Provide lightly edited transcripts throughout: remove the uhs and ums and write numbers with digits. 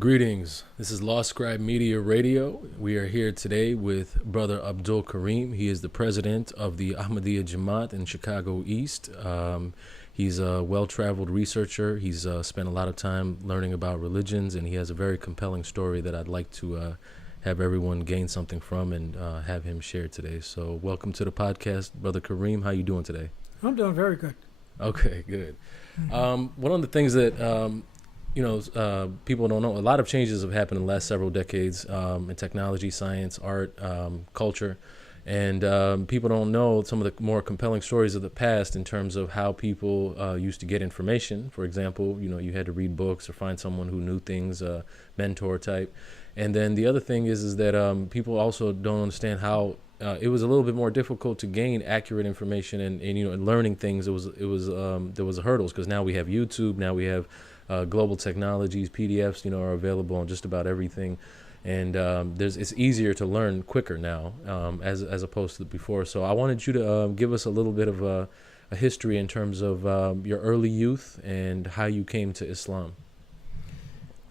Greetings. This is Law Scribe Media Radio. We are here today with Brother Abdul Karim. He is the president of the Ahmadiyya Jamaat in Chicago East. He's a well-traveled researcher. He's spent a lot of time learning about religions, and he has a very compelling story that I'd like to have everyone gain something from and have him share today. So welcome to the podcast, Brother Karim. How you doing today? I'm doing very good. Okay, good. One of the things that people don't know, a lot of changes have happened in the last several decades in technology, science, art, culture, and people don't know some of the more compelling stories of the past in terms of how people used to get information. For example, you had to read books or find someone who knew things, mentor type. And then the other thing is that people also don't understand how it was a little bit more difficult to gain accurate information and learning things. There was hurdles because now we have YouTube, now we have global technologies, PDFs, are available on just about everything, and it's easier to learn quicker now as opposed to before. So I wanted you to give us a little bit of a history in terms of your early youth and how you came to Islam.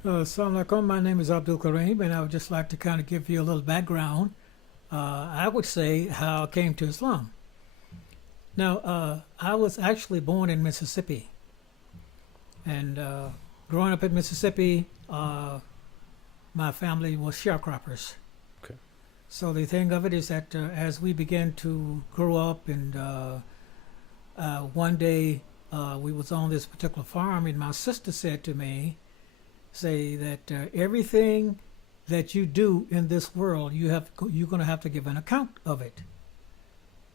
Assalamu alaikum. My name is Abdul Karim, and I would just like to kind of give you a little background. I would say how I came to Islam. Now, I was actually born in Mississippi. And growing up in Mississippi, my family was sharecroppers. Okay. So the thing of it is that as we began to grow up, and one day we was on this particular farm, and my sister said to me, that everything that you do in this world, you're going to have to give an account of it.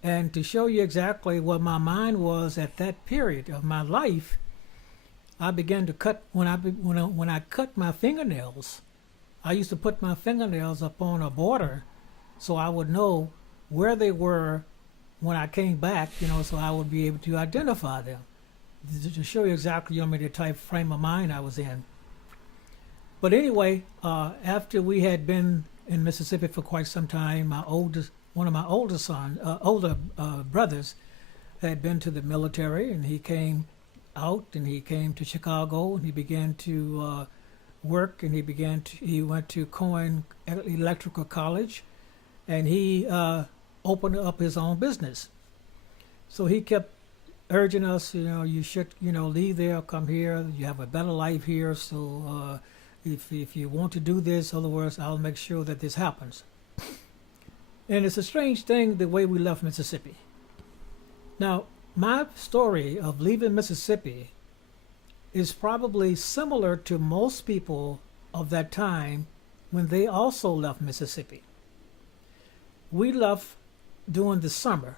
And to show you exactly what my mind was at that period of my life, I began to cut when I cut my fingernails. I used to put my fingernails up on a border, so I would know where they were when I came back. So I would be able to identify them. To show you exactly, the type frame of mind I was in. But anyway, after we had been in Mississippi for quite some time, one of my older brothers, had been to the military, and he came out, and he came to Chicago, and he began to work, and he went to Cohen Electrical College, and he opened up his own business. So he kept urging us, you should, leave there, come here, you have a better life here, so if you want to do this, otherwise I'll make sure that this happens. And it's a strange thing the way we left Mississippi. Now, my story of leaving Mississippi is probably similar to most people of that time when they also left Mississippi. We left during the summer,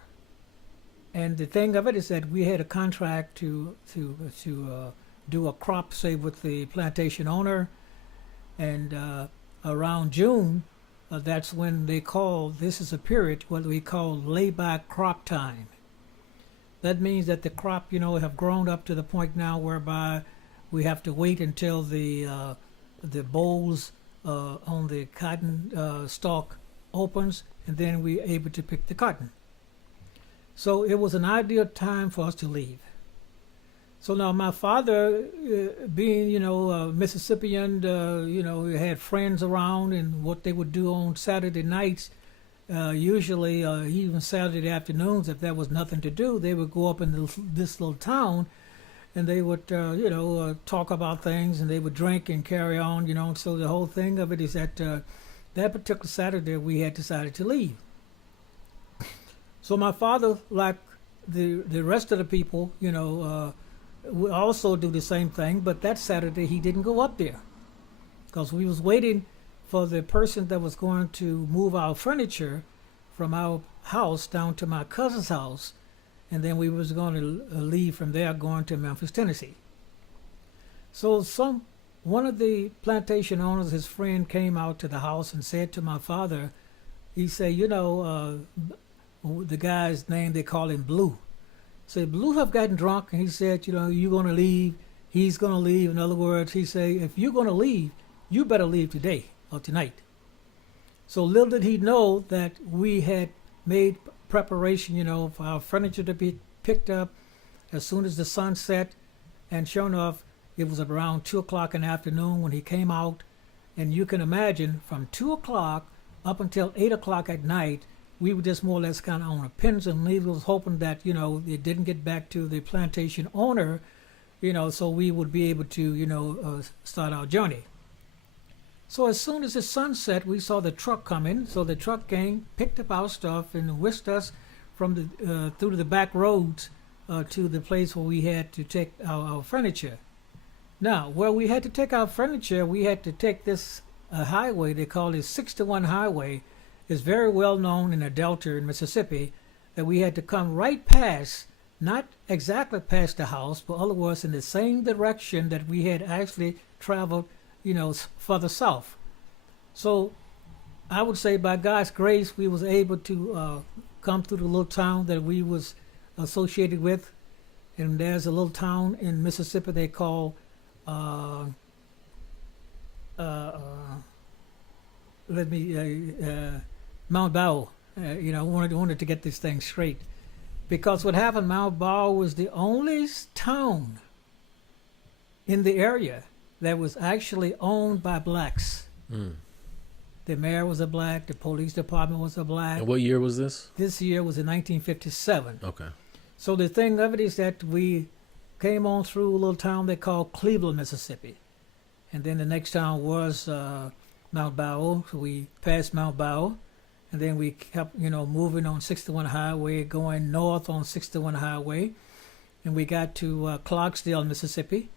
and the thing of it is that we had a contract to do a crop save with the plantation owner, and around June, that's when this is a period what we call layback crop time. That means that the crop, have grown up to the point now whereby we have to wait until the bolls on the cotton stalk opens, and then we're able to pick the cotton. So it was an ideal time for us to leave. So now my father, being, Mississippian, had friends around, and what they would do on Saturday nights, usually even Saturday afternoons, if there was nothing to do, they would go up in this little town, and they would, talk about things, and they would drink and carry on, So the whole thing of it is that that particular Saturday we had decided to leave. So my father, like the rest of the people, would also do the same thing, but that Saturday he didn't go up there because we was waiting for the person that was going to move our furniture from our house down to my cousin's house, and then we was going to leave from there going to Memphis, Tennessee. So one of the plantation owners, his friend, came out to the house and said to my father, he said, the guy's name, they call him Blue. So Blue have gotten drunk, and he said, you're going to leave, he's going to leave. In other words, he said, if you're going to leave, you better leave today or tonight. So little did he know that we had made preparation, for our furniture to be picked up as soon as the sun set. And sure enough, it was around 2 o'clock in the afternoon when he came out, And you can imagine from 2 o'clock up until 8 o'clock at night, we were just more or less kind of on a pins and needles, hoping that, it didn't get back to the plantation owner, so we would be able to, start our journey. So as soon as the sun set, we saw the truck coming. So the truck came, picked up our stuff, and whisked us from the through the back roads to the place where we had to take our furniture. Now, where we had to take our furniture, we had to take this highway. They call it 61 Highway. It's very well known in the Delta in Mississippi, that we had to come right past, not exactly past the house, but otherwise in the same direction that we had actually traveled, further south. So I would say by God's grace, we was able to come through the little town that we was associated with. And there's a little town in Mississippi they call Mount Bow. I wanted to get this thing straight, because what happened, Mount Bow was the only town in the area that was actually owned by blacks. The mayor was a black, the police department was a black. And what year was this? This year was in 1957. Okay. So the thing of it is that we came on through a little town they called Cleveland, Mississippi. And then the next town was Mount Bow. So we passed Mount Bow. And then we kept, moving on 61 Highway, going north on 61 Highway. And we got to Clarksdale, Mississippi,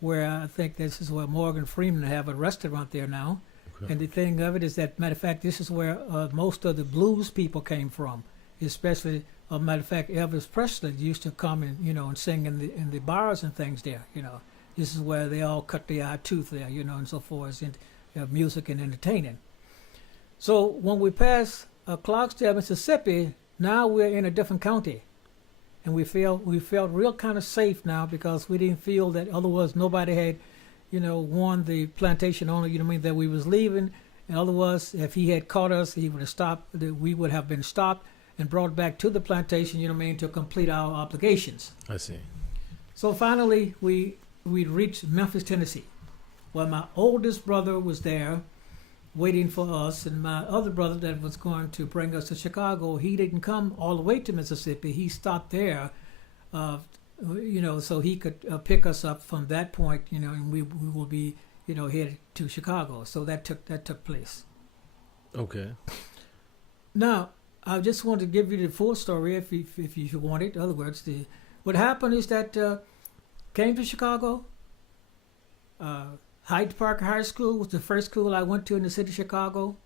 where I think this is where Morgan Freeman have a restaurant there now. Okay. And the thing of it is that, matter of fact, this is where most of the blues people came from, especially, matter of fact, Elvis Presley used to come and, and sing in the bars and things there, This is where they all cut their eye tooth there, and so forth, in music and entertaining. So when we pass Clarksdale, Mississippi, now we're in a different county. And we felt real kind of safe now, because we didn't feel that otherwise nobody had, warned the plantation owner, that we was leaving. And otherwise, if he had caught us, he would have stopped. We would have been stopped and brought back to the plantation, to complete our obligations. I see. So finally, we reached Memphis, Tennessee, where my oldest brother was there waiting for us, and my other brother that was going to bring us to Chicago, he didn't come all the way to Mississippi. He stopped there, so he could pick us up from that point, and we will be, headed to Chicago. So that took place. Okay. Now, I just want to give you the full story if you want it. In other words, what happened is that came to Chicago. Hyde Park High School was the first school I went to in the city of Chicago.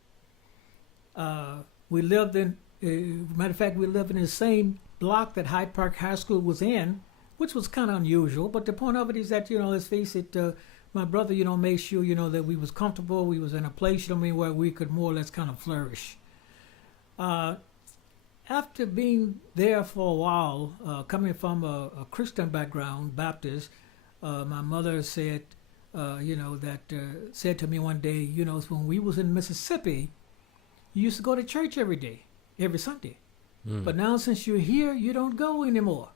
We lived in, matter of fact, we lived in the same block that Hyde Park High School was in, which was kind of unusual. But the point of it is that, let's face it, my brother, made sure, that we was comfortable. We was in a place, where we could more or less kind of flourish. After being there for a while, coming from a Christian background, Baptist, my mother said, said to me one day, when we was in Mississippi, you used to go to church every day, every Sunday. But now since you're here, you don't go anymore.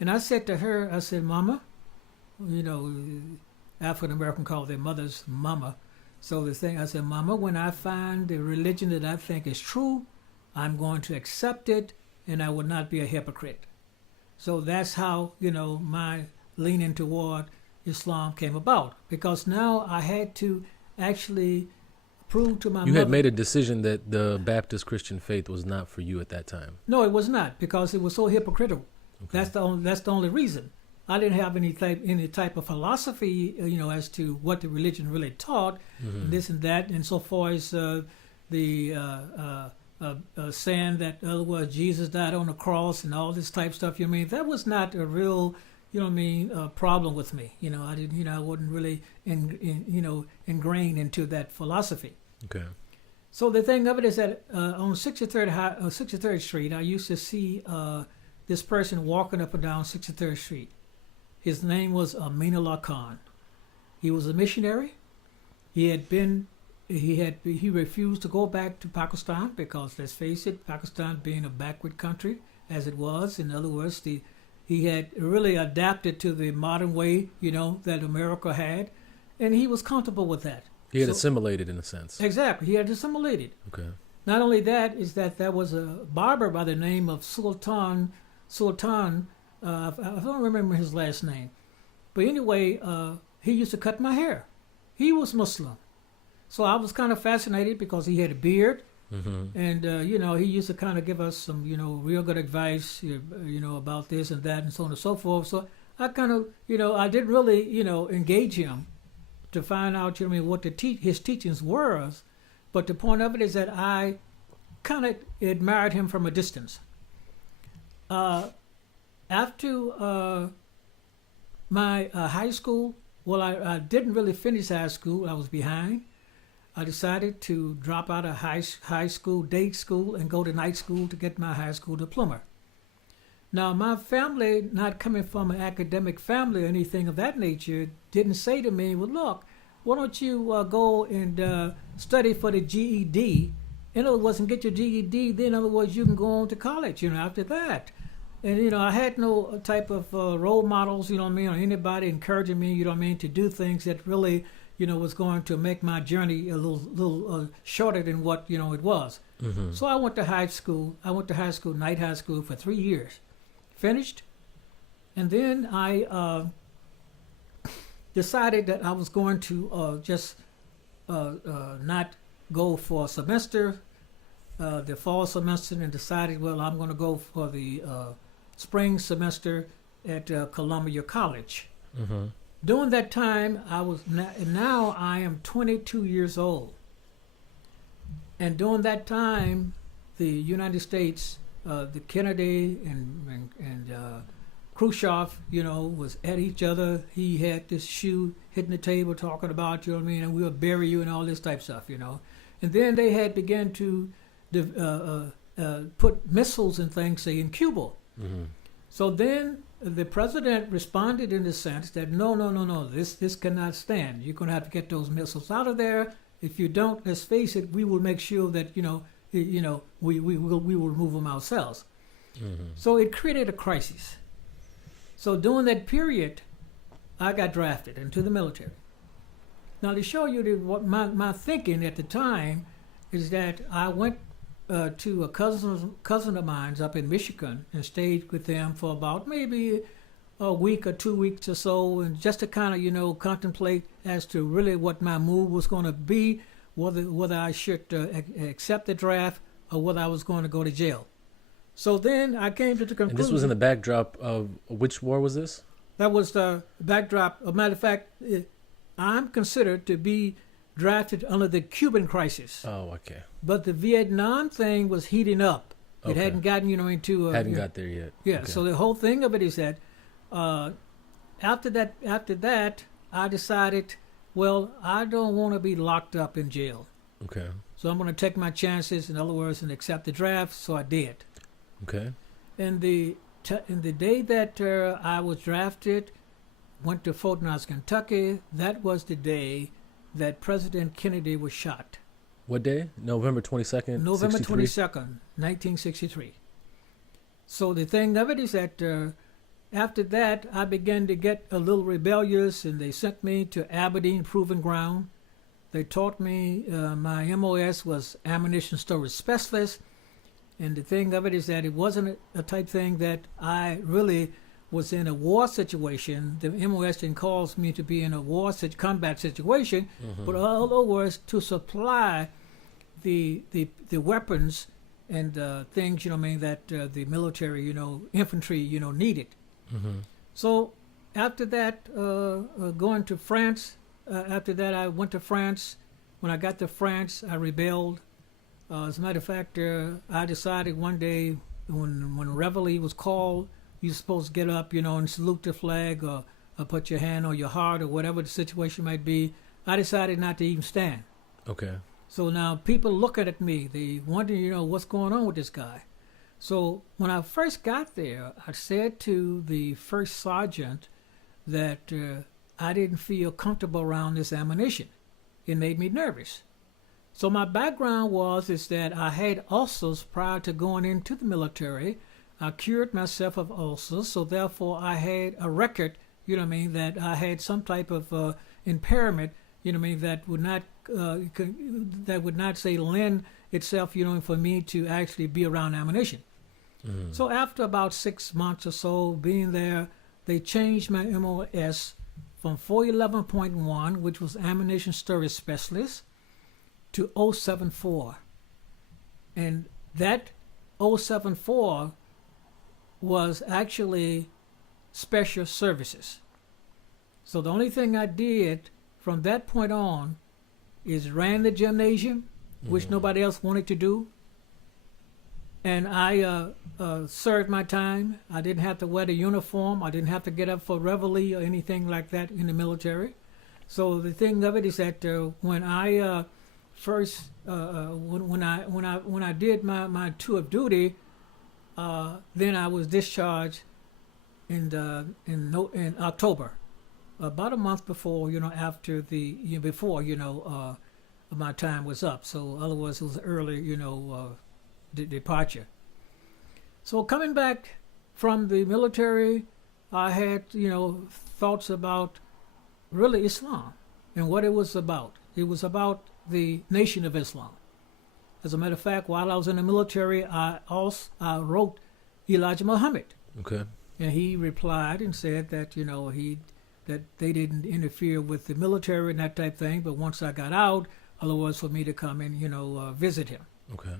And I said to her, I said, Mama, African American call their mothers Mama. So I said, Mama, when I find the religion that I think is true, I'm going to accept it, and I will not be a hypocrite. So that's how, my leaning toward Islam came about, because now I had to actually prove to my mother. You had made a decision that the Baptist Christian faith was not for you at that time. No, it was not, because it was so hypocritical. Okay. That's the only reason. I didn't have any type of philosophy, as to what the religion really taught, and this and that, and so far as saying that otherwise Jesus died on the cross and all this type stuff. That was not a real, problem with me. I didn't, I wasn't really ingrained into that philosophy. Okay. So the thing of it is that on 63rd Street, I used to see this person walking up and down 63rd Street. His name was Aminullah Khan. He was a missionary. He refused to go back to Pakistan because, let's face it, Pakistan being a backward country as it was. In other words, he had really adapted to the modern way, that America had, and he was comfortable with that. He had So assimilated in a sense. exactly, he had assimilated. Okay. Not only that is that there was a barber by the name of Sultan. I don't remember his last name, but anyway, he used to cut my hair. He was Muslim, so I was kind of fascinated because he had a beard, and he used to kind of give us some real good advice, about this and that and so on and so forth. So I kind of I didn't really engage him to find out what his teachings were, but the point of it is that I kind of admired him from a distance. After my high school, well, I didn't really finish high school. I was behind. I decided to drop out of high school, day school, and go to night school to get my high school diploma. Now, my family, not coming from an academic family or anything of that nature, didn't say to me, well, look, why don't you go and study for the GED? In other words, and get your GED, then in other words, you can go on to college, after that. And, I had no type of role models, or anybody encouraging me, to do things that really, was going to make my journey a little shorter than what, it was. Mm-hmm. So I went to high school. Night high school for 3 years. Finished. And then I decided that I was going to just not go for a semester, the fall semester, and decided, well, I'm going to go for the spring semester at Columbia College. Mm-hmm. During that time, now I am 22 years old. And during that time, the United States, the Kennedy and Khrushchev, was at each other. He had this shoe hitting the table talking about, and we'll bury you and all this type of stuff, And then they had begun to put missiles and things, say, in Cuba. Mm-hmm. So then the president responded in the sense that no, this cannot stand. You're going to have to get those missiles out of there. If you don't, let's face it, we will make sure that we will remove them ourselves. Mm-hmm. So it created a crisis. So during that period, I got drafted into the military. Now to show you what my thinking at the time is that I went to a cousin of mine's up in Michigan and stayed with them for about maybe a week or 2 weeks or so, and just to kind of contemplate as to really what my move was going to be, whether I should accept the draft or whether I was going to go to jail. So then I came to the conclusion. And this was in the backdrop of which war was this? That was the backdrop. As a matter of fact, I'm considered to be drafted under the Cuban crisis. Oh, okay. But the Vietnam thing was heating up. It Okay. hadn't gotten, into... Hadn't got there yet. Yeah, Okay. so the whole thing of it is that after that, I decided, well, I don't want to be locked up in jail. Okay. So I'm going to take my chances, in other words, and accept the draft. So I did. Okay. And the day that I was drafted, went to Fort Knox, Kentucky, that was the day that President Kennedy was shot. What day? November 22nd? November 63? 22nd, 1963. So the thing of it is that after that, I began to get a little rebellious, and they sent me to Aberdeen Proving Ground. They taught me my MOS was Ammunition Storage Specialist. And the thing of it is that it wasn't a type thing that I really was in a war situation. The MOS didn't cause me to be in a combat situation, but all was to supply the weapons and things, that the military, infantry, needed. Mm-hmm. So after that, going to France, after that I went to France. When I got to France, I rebelled. As a matter of fact, I decided one day when Reveille was called, you're supposed to get up, and salute the flag or put your hand on your heart or whatever the situation might be. I decided not to even stand. Okay. So now people looking at me, they wonder, what's going on with this guy. So when I first got there, I said to the first sergeant that I didn't feel comfortable around this ammunition. It made me nervous. So my background is that I had ulcers prior to going into the military. I cured myself of ulcers, so therefore I had a record, that I had some type of impairment, you know what I mean, that would not say lend itself, you know, for me to actually be around ammunition. So after about 6 months or so being there, they changed my MOS from 411.1, which was ammunition storage specialist, to 074. And that 074 was actually special services. So the only thing I did from that point on is ran the gymnasium, which nobody else wanted to do. And I served my time. I didn't have to wear the uniform. I didn't have to get up for reveille or anything like that in the military. So the thing of it is that when I first when I did my tour of duty, then I was discharged in October, about a month before, you know, after my time was up. So otherwise it was early, you know, departure. So coming back from the military, I had, you know, thoughts about really Islam and what it was about. It was about the Nation of Islam. As a matter of fact, while I was in the military, I wrote Elijah Muhammad. Okay. And he replied and said that, you know, that they didn't interfere with the military and that type of thing, but once I got out, otherwise for me to come and, you know, visit him. Okay.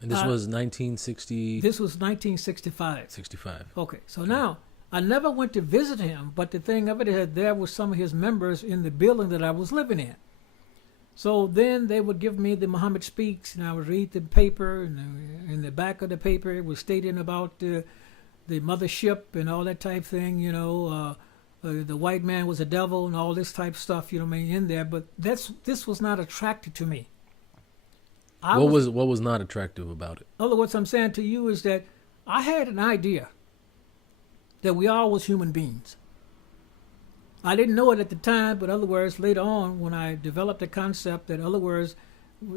And this was 1960? This was 1965. 65. Okay. So now, I never went to visit him, but the thing of it is there were some of his members in the building that I was living in. So then they would give me the Muhammad Speaks, and I would read the paper, and in the back of the paper it was stating about the mothership and all that type thing, you know, the white man was a devil and all this type of stuff, you know what I mean, in there. But this was not attractive to me. What was not attractive about it? In other words, I'm saying to you is that I had an idea that we all was human beings. I didn't know it at the time, but in other words, later on, when I developed the concept that, in other words,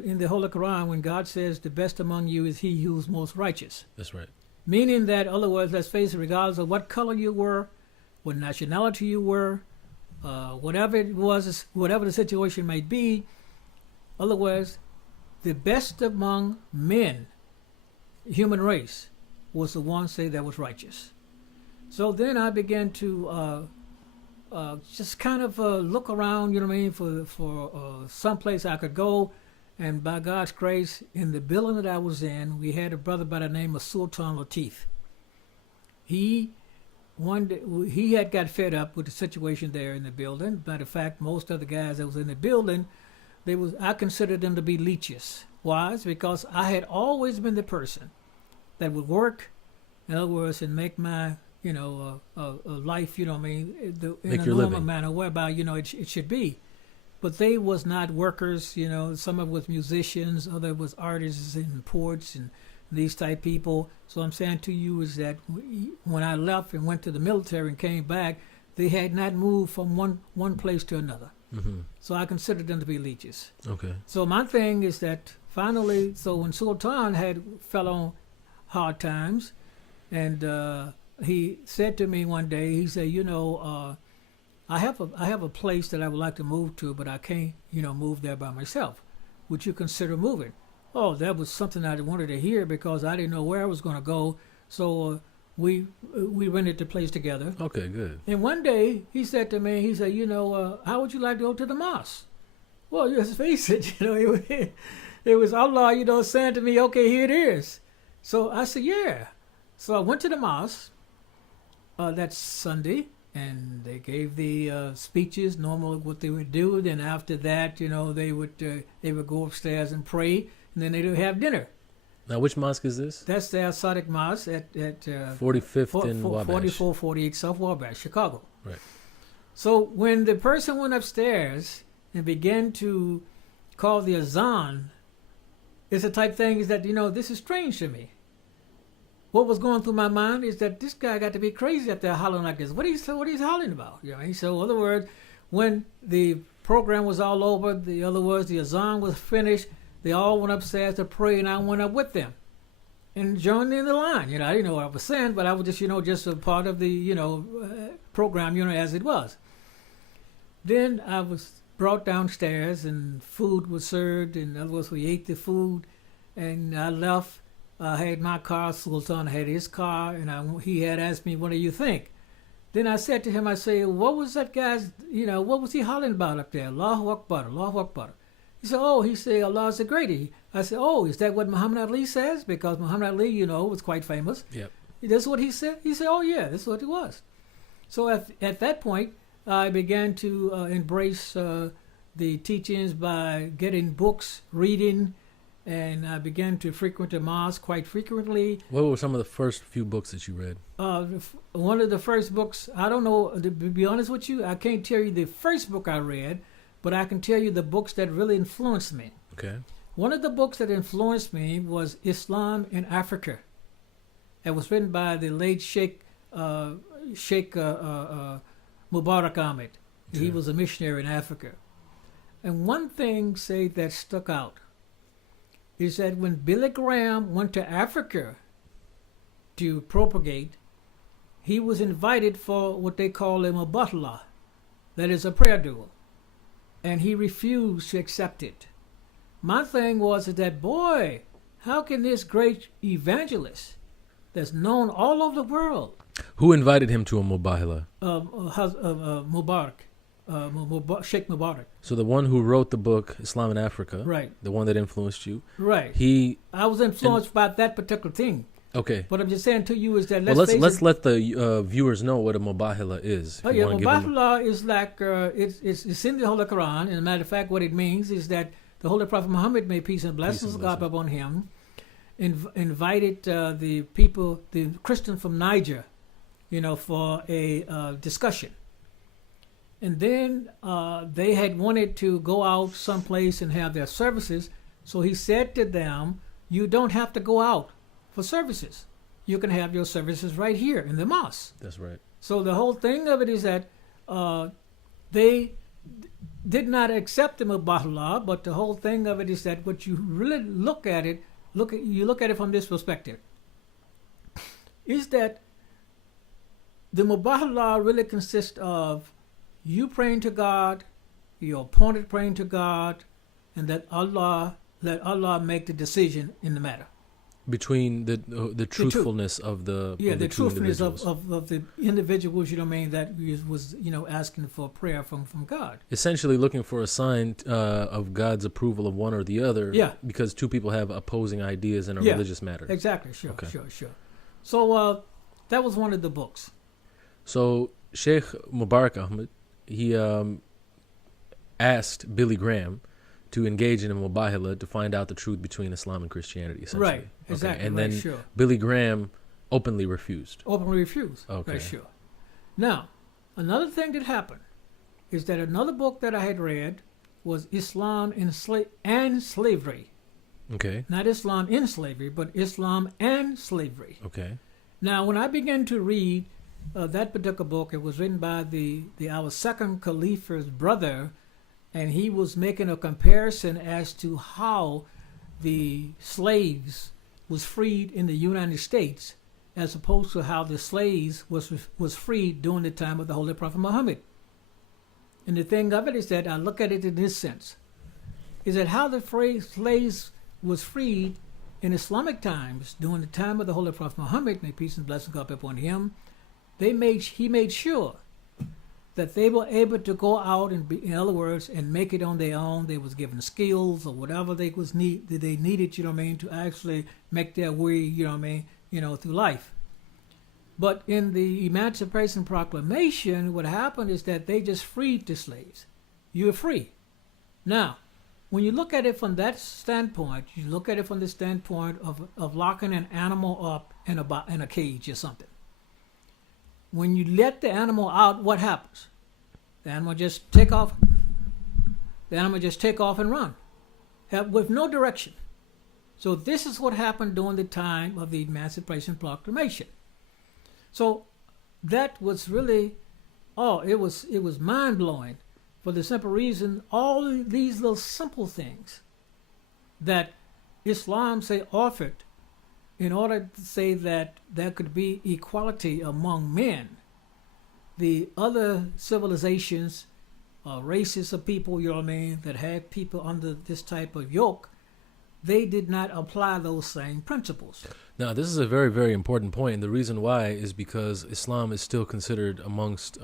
in the Holy Quran, when God says the best among you is he who is most righteous. That's right. Meaning that, in other words, let's face it, regardless of what color you were, what nationality you were, whatever it was, whatever the situation might be, in other words, the best among men, human race, was the one say that was righteous. So then I began to just kind of look around, you know what I mean, for some place I could go. And by God's grace, in the building that I was in, we had a brother by the name of Sultan Latif. He had got fed up with the situation there in the building. Matter of fact, most of the guys that was in the building, I considered them to be leeches. Why? It's because I had always been the person that would work, in other words, and make my, you know, a life, you know what I mean, in a normal manner, whereby, you know, it should be. But they was not workers, you know, some of it was musicians, other was artists and poets and these type people. So I'm saying to you is that when I left and went to the military and came back, they had not moved from one place to another. Mm-hmm. So I considered them to be leeches. Okay. So my thing is that finally, so when Sultan fell on hard times, and he said to me one day, he said, you know, I have a place that I would like to move to, but I can't, you know, move there by myself. Would you consider moving? Oh, that was something I wanted to hear because I didn't know where I was going to go. So we rented the place together. Okay, good. And one day he said to me, he said, you know, how would you like to go to the mosque? Well, let's face it, you know, it was Allah, you know, saying to me, okay, here it is. So I said, yeah. So I went to the mosque that Sunday. And they gave the speeches, normally what they would do. Then after that, you know, they would go upstairs and pray, and then they would have dinner. Now, which mosque is this? That's the Sadiq Mosque at 45th in Wabash. 4448 South Wabash, Chicago. Right. So when the person went upstairs and began to call the azan, it's the type thing is that, you know, this is strange to me. What was going through my mind is that this guy got to be crazy up there hollering like this. What he's hollering about? You know? So, in other words, when the program was all over, the azan was finished, they all went upstairs to pray, and I went up with them and joined in the line. You know, I didn't know what I was saying, but I was just, you know, just a part of the, you know, program, you know, as it was. Then I was brought downstairs, and food was served. In other words, we ate the food, and I left. I had my car. Sultan had his car, and he had asked me, "What do you think?" Then I said to him, I say, "What was that guy's? What was he hollering about up there? Allahu Akbar, Allahu Akbar." He said, "Oh," he said, "Allah is the greatest." I said, "Oh, is that what Muhammad Ali says?" Because Muhammad Ali, was quite famous. Yep. That's what he said. He said, "Oh yeah, that's what it was." So at that point, I began to embrace the teachings by getting books, reading, and I began to frequent the mosque quite frequently. What were some of the first few books that you read? One of the first books, I don't know, to be honest with you, I can't tell you the first book I read, but I can tell you the books that really influenced me. Okay. One of the books that influenced me was Islam in Africa. It was written by the late Sheikh Mubarak Ahmed. He was a missionary in Africa. And one thing that stuck out is that when Billy Graham went to Africa to propagate, he was invited for what they call a mubatala, that is a prayer duel, and he refused to accept it. My thing was that, boy, how can this great evangelist that's known all over the world... Who invited him to a mubahala? Mubarak, Sheikh Mubarak. So the one who wrote the book Islam in Africa, right? The one that influenced you, right? I was influenced by that particular thing. Okay. What I'm just saying to you is that let's let the viewers know what a mubahala is. Mubahala is like it's in the Holy Quran. And as a matter of fact, what it means is that the Holy Prophet Muhammad, may peace and blessings of God upon him, invited the people, the Christians from Niger, for a discussion. And then they had wanted to go out someplace and have their services. So he said to them, "You don't have to go out for services. You can have your services right here in the mosque." That's right. So the whole thing of it is that they did not accept the mubahala, but the whole thing of it is that what you really look at it from this perspective, is that the mubahala really consists of you praying to God, your opponent praying to God, and let Allah make the decision in the matter. Between the truthfulness of the the truthfulness of the individuals, that was asking for prayer from God. Essentially looking for a sign of God's approval of one or the other. Yeah. Because two people have opposing ideas in a religious matter. Exactly. Sure. So that was one of the books. So Sheikh Mubarak Ahmed, he asked Billy Graham to engage in a mubahala to find out the truth between Islam and Christianity, essentially. Right, exactly. Okay. And right, then sure. Billy Graham openly refused. Okay. Right, sure. Now, another thing that happened is that another book that I had read was Islam and Slavery. Okay. Not Islam in slavery, but Islam and slavery. Okay. Now, when I began to read that particular book, it was written by our second Caliph's brother, and he was making a comparison as to how the slaves was freed in the United States as opposed to how the slaves was freed during the time of the Holy Prophet Muhammad. And the thing of it is that I look at it in this sense, is that how the slaves was freed in Islamic times during the time of the Holy Prophet Muhammad, may peace and blessings go upon him, he made sure that they were able to go out and in other words, and make it on their own. They was given skills or whatever they needed, to actually make their way, through life. But in the Emancipation Proclamation, what happened is that they just freed the slaves. You're free. Now, when you look at it from that standpoint, you look at it from the standpoint of locking an animal up in a cage or something. When you let the animal out, what happens? The animal just take off. The animal just take off and run, with no direction. So this is what happened during the time of the Emancipation Proclamation. So that was really, it was mind blowing, for the simple reason all these little simple things that Islam offered in order to say that there could be equality among men. The other civilizations races of people, you know what I mean, that had people under this type of yoke, they did not apply those same principles. Now, this is a very, very important point. And the reason why is because Islam is still considered amongst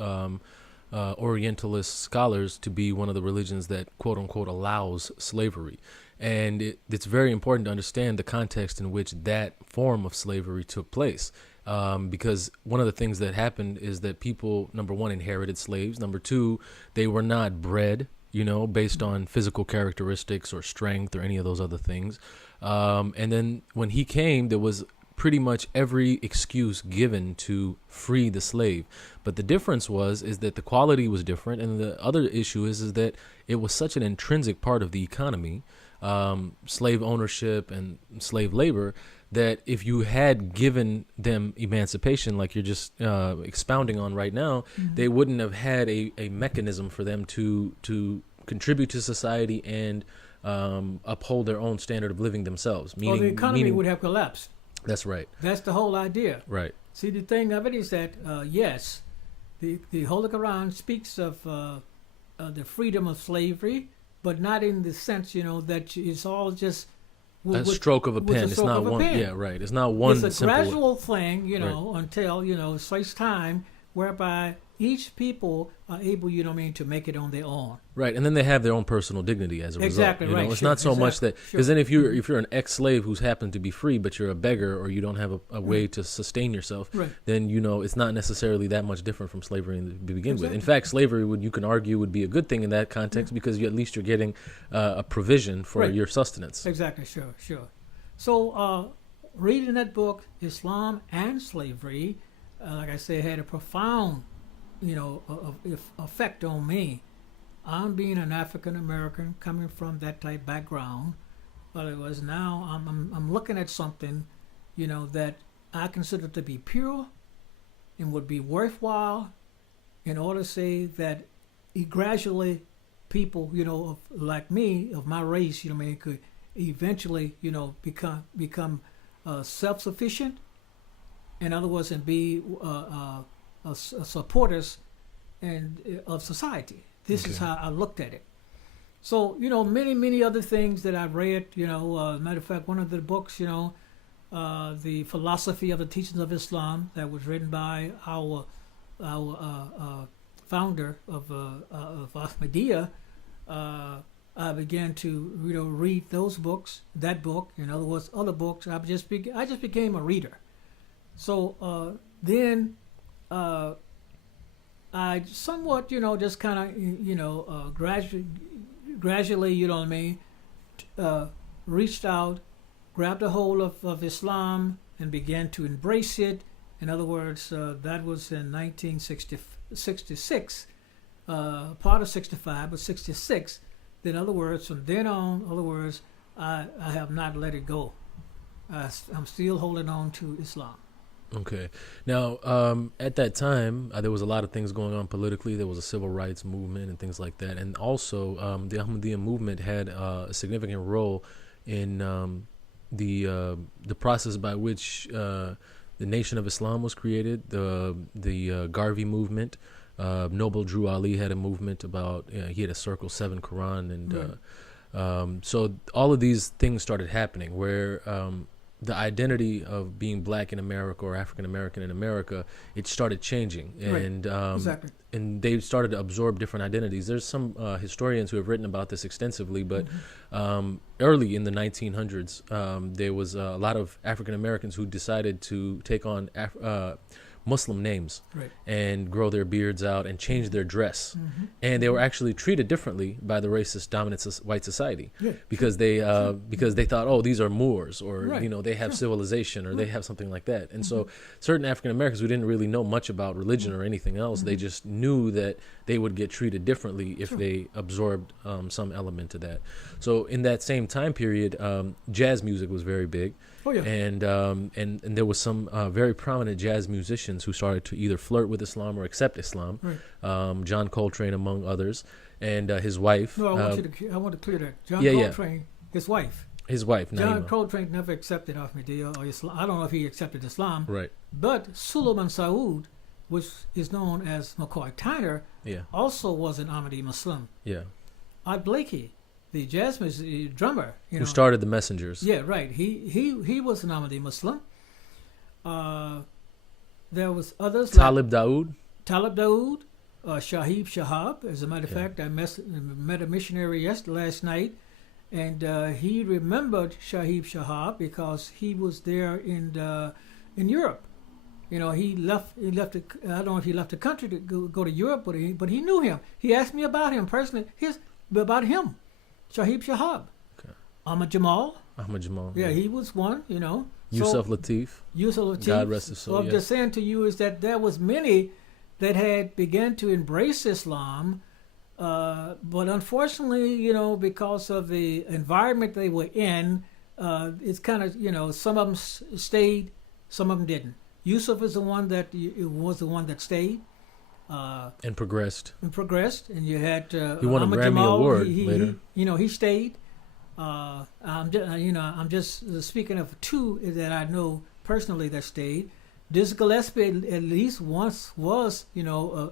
Orientalist scholars to be one of the religions that, quote unquote, allows slavery. And it's very important to understand the context in which that form of slavery took place. Because one of the things that happened is that people, number one, inherited slaves. Number two, they were not bred, based on physical characteristics or strength or any of those other things. And then when he came, there was pretty much every excuse given to free the slave. But the difference is that the quality was different. And the other issue is that it was such an intrinsic part of the economy, slave ownership and slave labor, that if you had given them emancipation, like you're just expounding on right now, they wouldn't have had a mechanism for them to contribute to society and uphold their own standard of living themselves. Well, the economy would have collapsed. That's right. That's the whole idea. Right. See, the thing of it is that, yes, the Holy Quran speaks of the freedom of slavery, but not in the sense, that it's all just a stroke of a pen. It's not one. Yeah, right. It's not one. It's a gradual thing, right, until such time whereby each people are able, to make it on their own. Right, and then they have their own personal dignity as a result. Exactly, right. It's not so much that, because then if you're an ex-slave who's happened to be free, but you're a beggar or you don't have a way to sustain yourself, then it's not necessarily that much different from slavery to begin with. In fact, slavery you can argue would be a good thing in that context because at least you're getting a provision for your sustenance. Exactly, sure. So reading that book, Islam and Slavery, like I said, had a profound effect on me. I'm being an African American coming from that type background, but it was now I'm looking at something, that I consider to be pure and would be worthwhile in order to say that gradually people, like me, of my race, could eventually, become self-sufficient. In other words, and be supporters of society. This is how I looked at it. So, many other things that I've read, matter of fact, one of the books, the philosophy of the teachings of Islam that was written by our founder of Ahmadiyya, I began to, read those books, that book, in other words, other books. I just became a reader. So then I somewhat, just kind of, gradually, reached out, grabbed a hold of Islam and began to embrace it. In other words, that was in 1966, part of 65, but 66. In other words, from then on, I have not let it go. I'm still holding on to Islam. Okay. Now, at that time, there was a lot of things going on politically. There was a civil rights movement and things like that. And also, the Ahmadiyya movement had a significant role in the process by which the Nation of Islam was created, the Garvey movement. Noble Drew Ali had a movement about, he had a Circle 7 Quran. And so all of these things started happening where the identity of being black in America or African American in America, it started changing, and exactly. And they started to absorb different identities. There's some historians who have written about this extensively, but early in the 1900s, there was a lot of African Americans who decided to take on Muslim names and grow their beards out and change their dress. And they were actually treated differently by the racist dominant white society because they thought, oh, these are Moors, or they have civilization, or they have something like that. And so certain African Americans who didn't really know much about religion or anything else, they just knew that they would get treated differently if they absorbed some element to that. So in that same time period, jazz music was very big. And there was some very prominent jazz musicians who started to either flirt with Islam or accept Islam. John Coltrane, among others, and his wife. No, I want to clear that. John Coltrane, his wife. His wife, John Coltrane never accepted Ahmadiyya or Islam. I don't know if he accepted Islam. Right. But Suleiman Saud, which is known as McCoy Tyner, Yeah. also was an Ahmadi Muslim. Yeah. Art Blakey, the jazz drummer, Who started the Messengers. Yeah, right. He was an Ahmadi Muslim. There was others Talib Daoud. Talib Daoud, Shahib Shahab. As a matter of fact, I met a missionary last night, and he remembered Shahib Shahab because he was there in Europe. You know, he left. I don't know if he left the country to go to Europe, but he knew him. He asked me about him personally. About him, Shahib Shahab. Okay. Ahmad Jamal. Yeah, he was one. You know. Yusuf Lateef. God rest his soul. So I'm just saying to you is that there was many that had begun to embrace Islam, but unfortunately, you know, because of the environment they were in, it's kind of, you know, some of them stayed, some of them didn't. Yusuf is the one that stayed. And progressed. And you had he won Ahmad a Grammy Jamal, Award later. He stayed. I'm just speaking of two that I know personally that stayed. Dizzy Gillespie at least once was, you know, a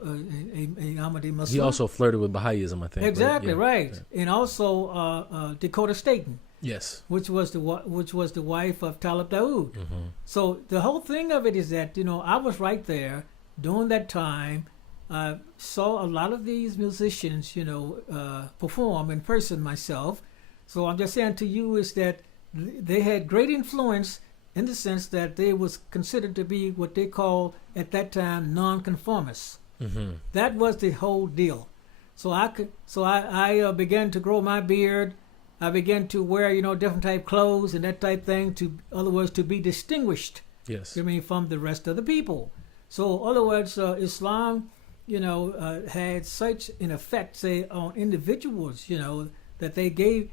Ahmadi Muslim. He also flirted with Baha'ism, I think. Exactly, right. Yeah. And also Dakota Staten. Yes. Which was the wife of Talib Daoud. Mm-hmm. So the whole thing of it is that, you know, I was right there during that time. I saw a lot of these musicians, you know, perform in person myself. So I'm just saying to you is that they had great influence in the sense that they was considered to be what they call at that time nonconformists. Mm-hmm. That was the whole deal. So I began to grow my beard. I began to wear, you know, different type clothes and that type thing. In other words, to be distinguished. Yes. I mean, from the rest of the people. So, in other words, Islam, you know, had such an effect, say, on individuals, you know, that it gave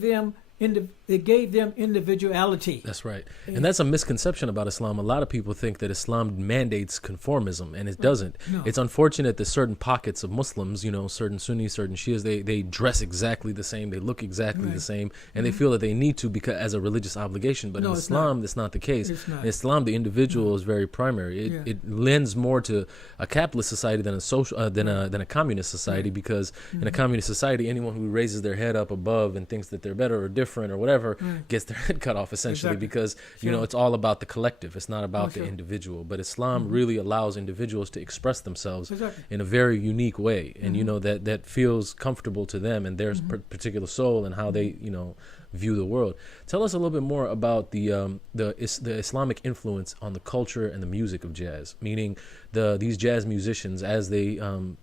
them individuality. That's right. And that's a misconception about Islam. A lot of people think that Islam mandates conformism, and it doesn't. No. It's unfortunate that certain pockets of Muslims, you know, certain Sunnis, certain Shias, they dress exactly the same, they look exactly the same, and they feel that they need to because as a religious obligation. But in Islam, that's not the case. In Islam, the individual is very primary. It lends more to a capitalist society than a social than a communist society, because in a communist society, anyone who raises their head up above and thinks that they're better or different or whatever gets their head cut off essentially, because you know it's all about the collective. It's not about the individual. But Islam really allows individuals to express themselves in a very unique way, and you know that feels comfortable to them and their particular soul and how they, you know, view the world. Tell us a little bit more about the Islamic influence on the culture and the music of jazz. Meaning these jazz musicians, as they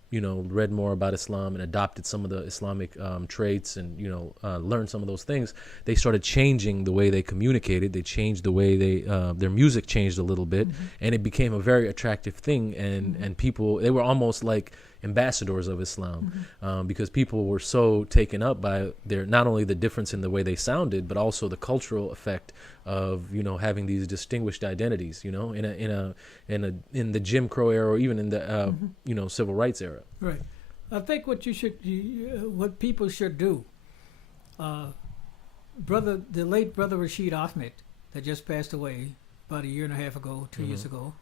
you know, read more about Islam and adopted some of the Islamic traits and, you know, learned some of those things, they started changing the way they communicated. They changed the way their music changed a little bit, and it became a very attractive thing. And people, they were almost like ambassadors of Islam, because people were so taken up by their, not only the difference in the way they sounded, but also the cultural effect of, you know, having these distinguished identities, you know, in the Jim Crow era, or even in the you know, civil rights era. Right. I think what people should do, the late brother Rashid Ahmed, that just passed away about a year and a half ago, 2 years ago.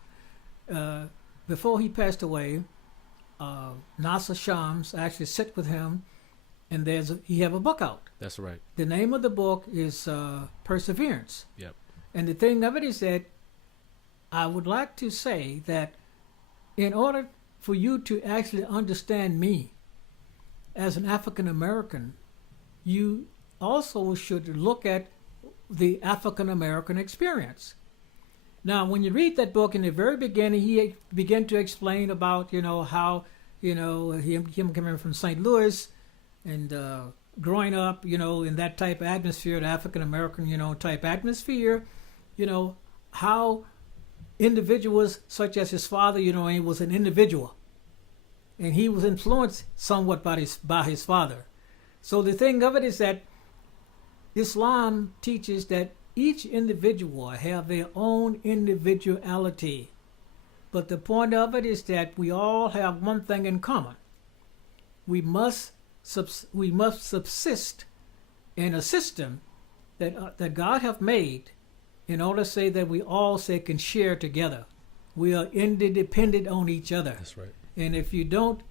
Before he passed away, Nasser Shams actually sit with him, and he have a book out. That's right. The name of the book is Perseverance. Yep. And the thing of it is that I would like to say that in order for you to actually understand me as an African American, you also should look at the African American experience. Now, when you read that book, in the very beginning, he began to explain about, you know, how, you know, him coming from St. Louis and growing up, you know, in that type of atmosphere, the African American, you know, type atmosphere, you know, how individuals such as his father, you know, he was an individual, and he was influenced somewhat by his father. So the thing of it is that Islam teaches that each individual have their own individuality. But the point of it is that we all have one thing in common. We must subsist in a system that God have made in order to say that we all can share together. We are interdependent on each other. That's right. And if you don't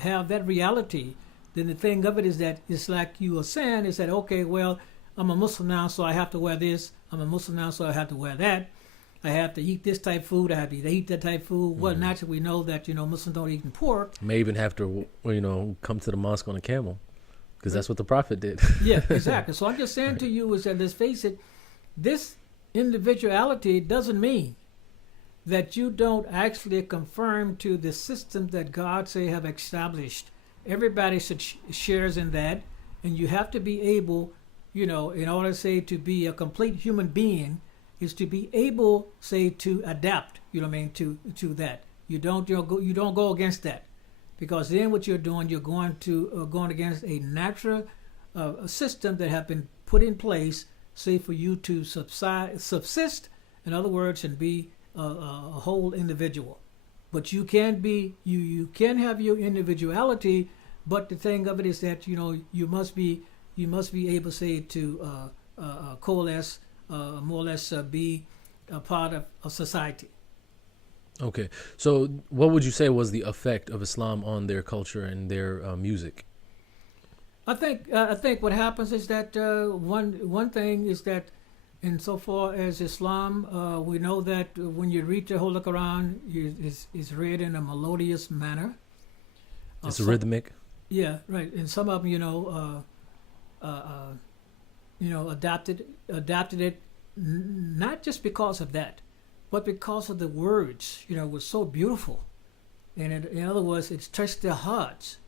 have that reality, then the thing of it is that it's like you were saying, is that, okay, well, I'm a Muslim now, so I have to wear this. I'm a Muslim now, so I have to wear that. I have to eat this type of food. I have to eat that type of food. Well, naturally, we know that, Muslims don't eat pork. May even have to, come to the mosque on a camel, because that's what the Prophet did. Yeah, exactly. So I'm just saying to you is that, let's face it, this individuality doesn't mean that you don't actually conform to the system that God say have established. Everybody shares in that, and you have to be able, in order, say, to be a complete human being, is to be able, say, to adapt. To that. You don't go against that, because then what you're doing, you're going against a natural system that have been put in place, say, for you to subsist. In other words, and be a whole individual. But you can have your individuality, but the thing of it is that you must be able, say, to coalesce, more or less be a part of a society. Okay, so what would you say was the effect of Islam on their culture and their music? I think what happens is that one thing is that, insofar as Islam, we know that when you read the Holy Quran, it's read in a melodious manner. It's rhythmic. Yeah, right. And some of them, adapted it, not just because of that, but because of the words. Was so beautiful, and in other words, it's touched their hearts.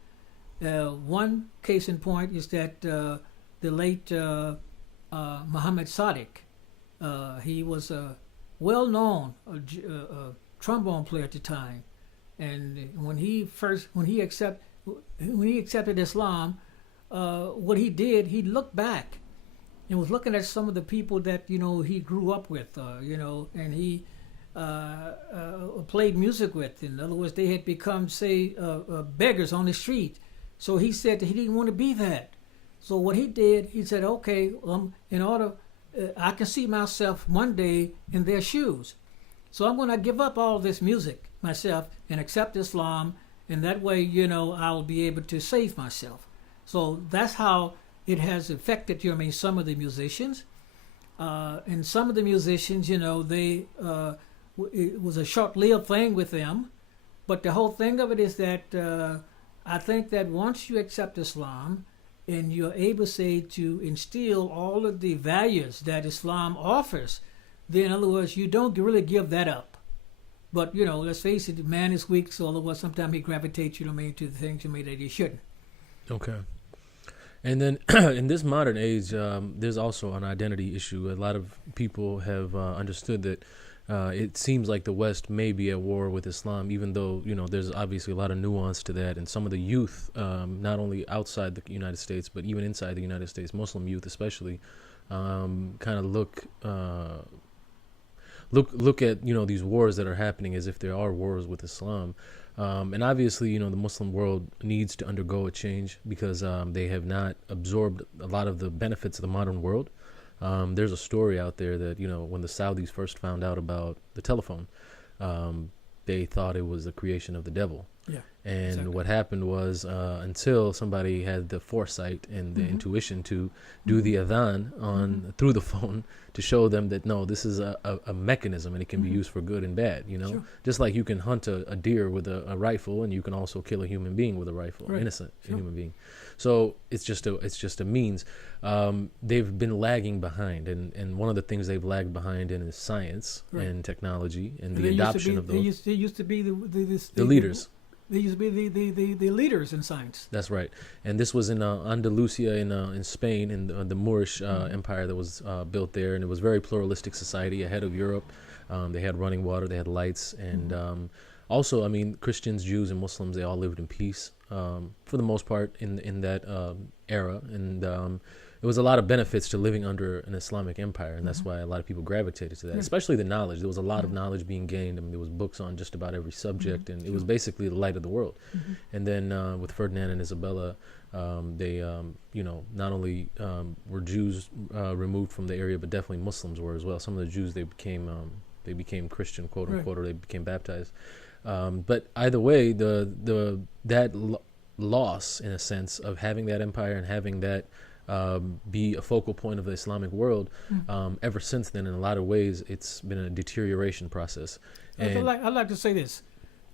One case in point is that the late Muhammad Sadiq. He was a well-known trombone player at the time, and when he accepted Islam, what he did, he looked back and was looking at some of the people that he grew up with, and he played music with. In other words, they had become, say, beggars on the street. So he said that he didn't want to be that. So what he did, he said, okay, in order, I can see myself one day in their shoes. So I'm going to give up all this music myself and accept Islam, and that way, I'll be able to save myself. So that's how it has affected, some of the musicians. And some of the musicians, they it was a short-lived thing with them. But the whole thing of it is that I think that once you accept Islam, and you're able, say, to instill all of the values that Islam offers, then, in other words, you don't really give that up. But, let's face it, man is weak, so otherwise sometimes he gravitates, to the things that he shouldn't. Okay. And then in this modern age, there's also an identity issue. A lot of people have understood that it seems like the West may be at war with Islam, even though, there's obviously a lot of nuance to that. And some of the youth, not only outside the United States, but even inside the United States, Muslim youth especially, kind of look at, these wars that are happening as if there are wars with Islam. And obviously, the Muslim world needs to undergo a change because they have not absorbed a lot of the benefits of the modern world. There's a story out there that, when the Saudis first found out about the telephone, they thought it was the creation of the devil. Yeah. And exactly. what happened was until somebody had the foresight and the intuition to do the adhan through the phone to show them that, no, this is a mechanism and it can be used for good and bad, Sure. Just like you can hunt a deer with a rifle and you can also kill a human being with a rifle, Right. innocent Sure. human being. So it's just a means. They've been lagging behind, and one of the things they've lagged behind in is science Right. and technology and the They adoption of those. They used to be the leaders. They used to be the leaders in science. That's right. And this was in Andalusia in Spain, in the Moorish empire that was built there. And it was a very pluralistic society ahead of Europe. They had running water, they had lights. And also, Christians, Jews, and Muslims, they all lived in peace for the most part in that era. And there was a lot of benefits to living under an Islamic empire. And that's why a lot of people gravitated to that, especially the knowledge. There was a lot of knowledge being gained. There was books on just about every subject. And it was basically the light of the world. And then with Ferdinand and Isabella, they, not only were Jews removed from the area, but definitely Muslims were as well. Some of the Jews, they they became Christian, quote Right. unquote, or they became baptized. But either way, loss, in a sense, of having that empire and having that be a focal point of the Islamic world, ever since then, in a lot of ways, it's been a deterioration process. I'd like to say this.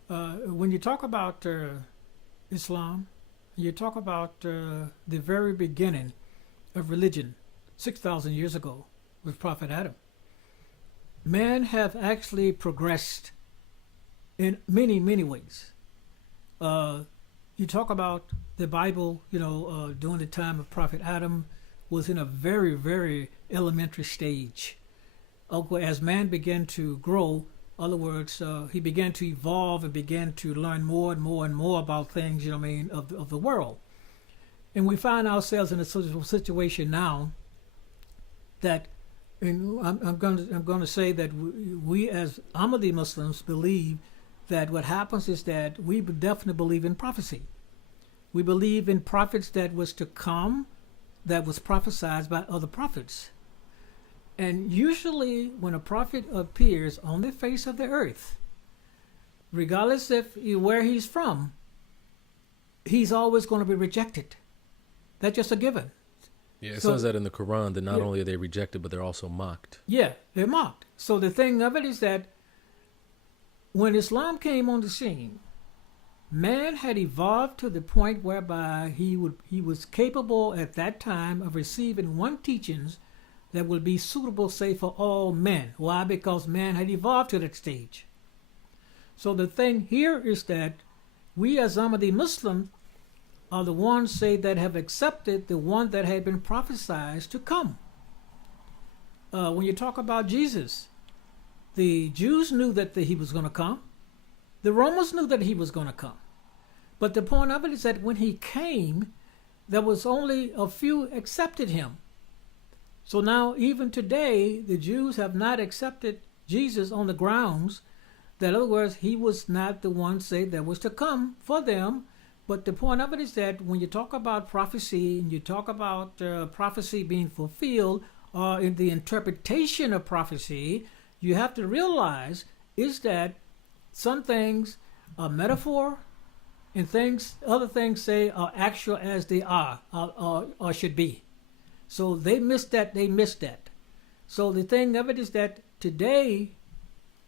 When you talk about Islam, you talk about the very beginning of religion, 6,000 years ago, with Prophet Adam. Men have actually progressed in many, many ways. You talk about the Bible, during the time of Prophet Adam was in a very, very elementary stage. As man began to grow, in other words, he began to evolve and began to learn more and more and more about things, of the world. And we find ourselves in a situation now that, and I'm going to say that we as Ahmadi Muslims believe that what happens is that we definitely believe in prophecy. We believe in prophets that was to come, that was prophesied by other prophets. And usually when a prophet appears on the face of the earth, regardless of where he's from, he's always going to be rejected. That's just a given. Yeah, it says that in the Quran, that not only are they rejected, but they're also mocked. Yeah, they're mocked. So the thing of it is that when Islam came on the scene, man had evolved to the point whereby he was capable at that time of receiving one teachings that would be suitable, say, for all men. Why? Because man had evolved to that stage. So the thing here is that we as Ahmadi Muslim are the ones, say, that have accepted the one that had been prophesied to come. When you talk about Jesus, the Jews knew that he was going to come. The Romans knew that he was going to come. But the point of it is that when he came, there was only a few accepted him. So now, even today, the Jews have not accepted Jesus on the grounds that, in other words, he was not the one, say, that was to come for them. But the point of it is that when you talk about prophecy and you talk about prophecy being fulfilled, or in the interpretation of prophecy, you have to realize is that some things are metaphor, and other things, say, are actual as they are or should be. So they missed that. So the thing of it is that today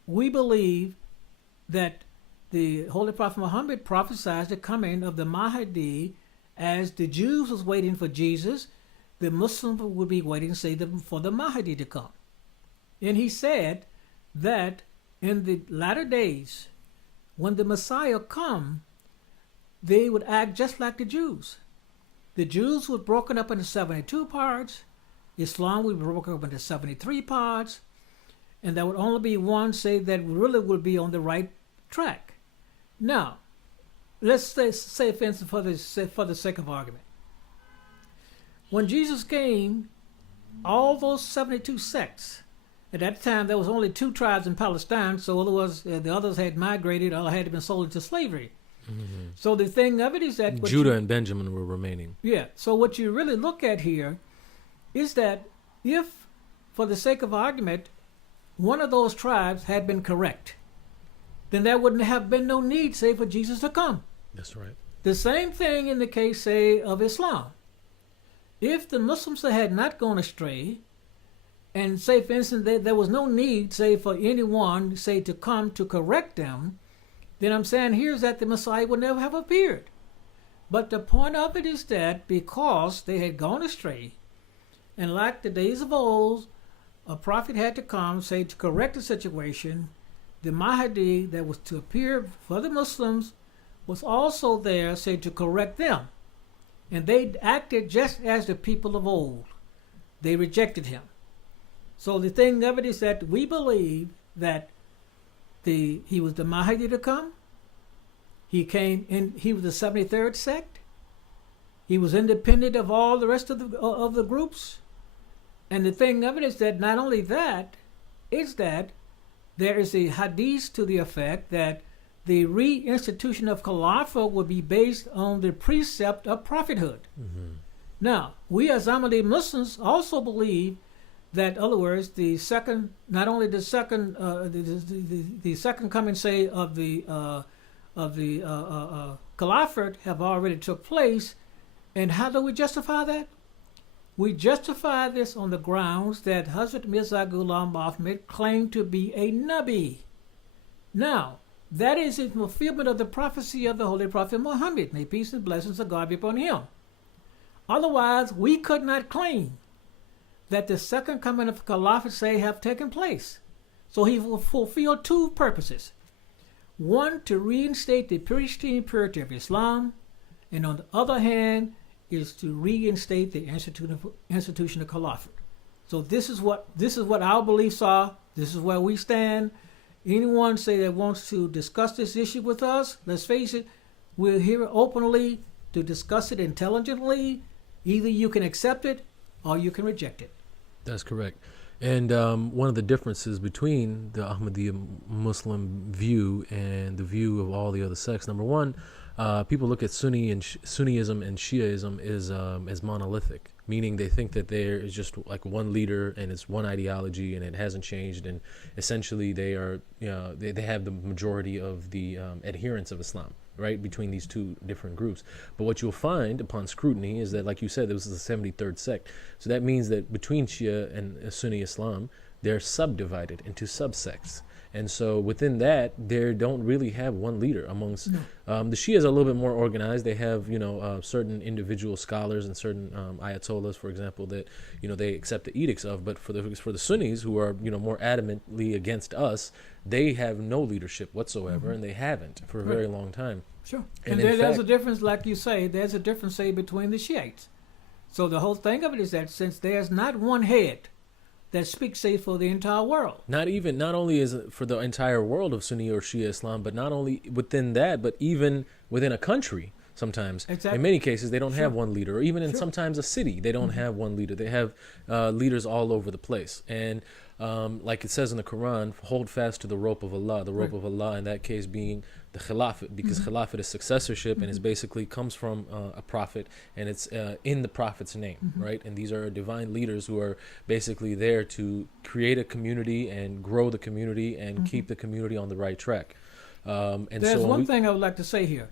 we believe that the Holy Prophet Muhammad prophesied the coming of the Mahdi as the Jews was waiting for Jesus. The Muslims would be waiting, say, for the Mahdi to come. And he said that in the latter days, when the Messiah come, they would act just like the Jews. The Jews were broken up into 72 parts. Islam would be broken up into 73 parts. And there would only be one, say, that really would be on the right track. Now, let's say for instance, for the sake of argument, when Jesus came, all those 72 sects, at that time there was only 2 tribes in Palestine, so otherwise the others had migrated or had been sold into slavery. Mm-hmm. So the thing of it is that Judah and Benjamin were remaining. Yeah. So what you really look at here is that if, for the sake of argument, one of those tribes had been correct, then there wouldn't have been no need, say, for Jesus to come. That's right. The same thing in the case, say, of Islam. If the Muslims had not gone astray, and say, for instance, there was no need, say, for anyone, say, to come to correct them, then I'm saying here's that the Messiah would never have appeared. But the point of it is that because they had gone astray, and like the days of old, a prophet had to come, say, to correct the situation, the Mahdi that was to appear for the Muslims was also there, say, to correct them. And they acted just as the people of old. They rejected him. So the thing of it is that we believe that he was the Mahdi to come. He came in. He was the 73rd sect. He was independent of all the rest of the groups. And the thing of it is that not only that, is that there is a hadith to the effect that the reinstitution of Khilafah would be based on the precept of prophethood. Mm-hmm. Now, we as Ahmadi Muslims also believe that, in other words, the second, not only the second, the second coming, say, of the Caliphate have already took place. And how do we justify that? We justify this on the grounds that Hazrat Mirza Ghulam Ahmad claimed to be a Nabi. Now, that is in fulfillment of the prophecy of the Holy Prophet Muhammad. May peace and blessings of God be upon him. Otherwise, we could not claim that the second coming of Caliphate, say, have taken place. So he will fulfill two purposes. One, to reinstate the pristine purity of Islam, and on the other hand, is to reinstate the institution of Caliphate. So this is what our beliefs are. This is where we stand. Anyone say that wants to discuss this issue with us, let's face it, we're here openly to discuss it intelligently. Either you can accept it or you can reject it. That's correct. And one of the differences between the Ahmadiyya Muslim view and the view of all the other sects, number one, people look at Sunnism and Shiaism as monolithic, meaning they think that there is just like one leader and it's one ideology and it hasn't changed, and essentially they are, they have the majority of the adherents of Islam, right, between these two different groups. But what you'll find upon scrutiny is that, like you said, this is the 73rd sect. So that means that between Shia and Sunni Islam, they're subdivided into subsects. And so within that, they don't really have one leader amongst the Shias are a little bit more organized. They have, certain individual scholars and certain ayatollahs, for example, that, they accept the edicts of. But for the Sunnis, who are, more adamantly against us, they have no leadership whatsoever, and they haven't for a very long time. Sure. And there's a difference, like you say, there's a difference, say, between the Shiites. So the whole thing of it is that since there's not one head that speaks, say, for the entire world. Not only is it for the entire world of Sunni or Shia Islam, but not only within that, but even within a country. Sometimes, in many cases, they don't have one leader, or even in sometimes a city, they don't have one leader. They have leaders all over the place. And like it says in the Quran, hold fast to the rope of Allah, of Allah in that case being the Khilafat, because Khilafat is successorship and it basically comes from a prophet, and it's in the prophet's name, right? And these are divine leaders who are basically there to create a community and grow the community and keep the community on the right track. And there's one thing I would like to say here.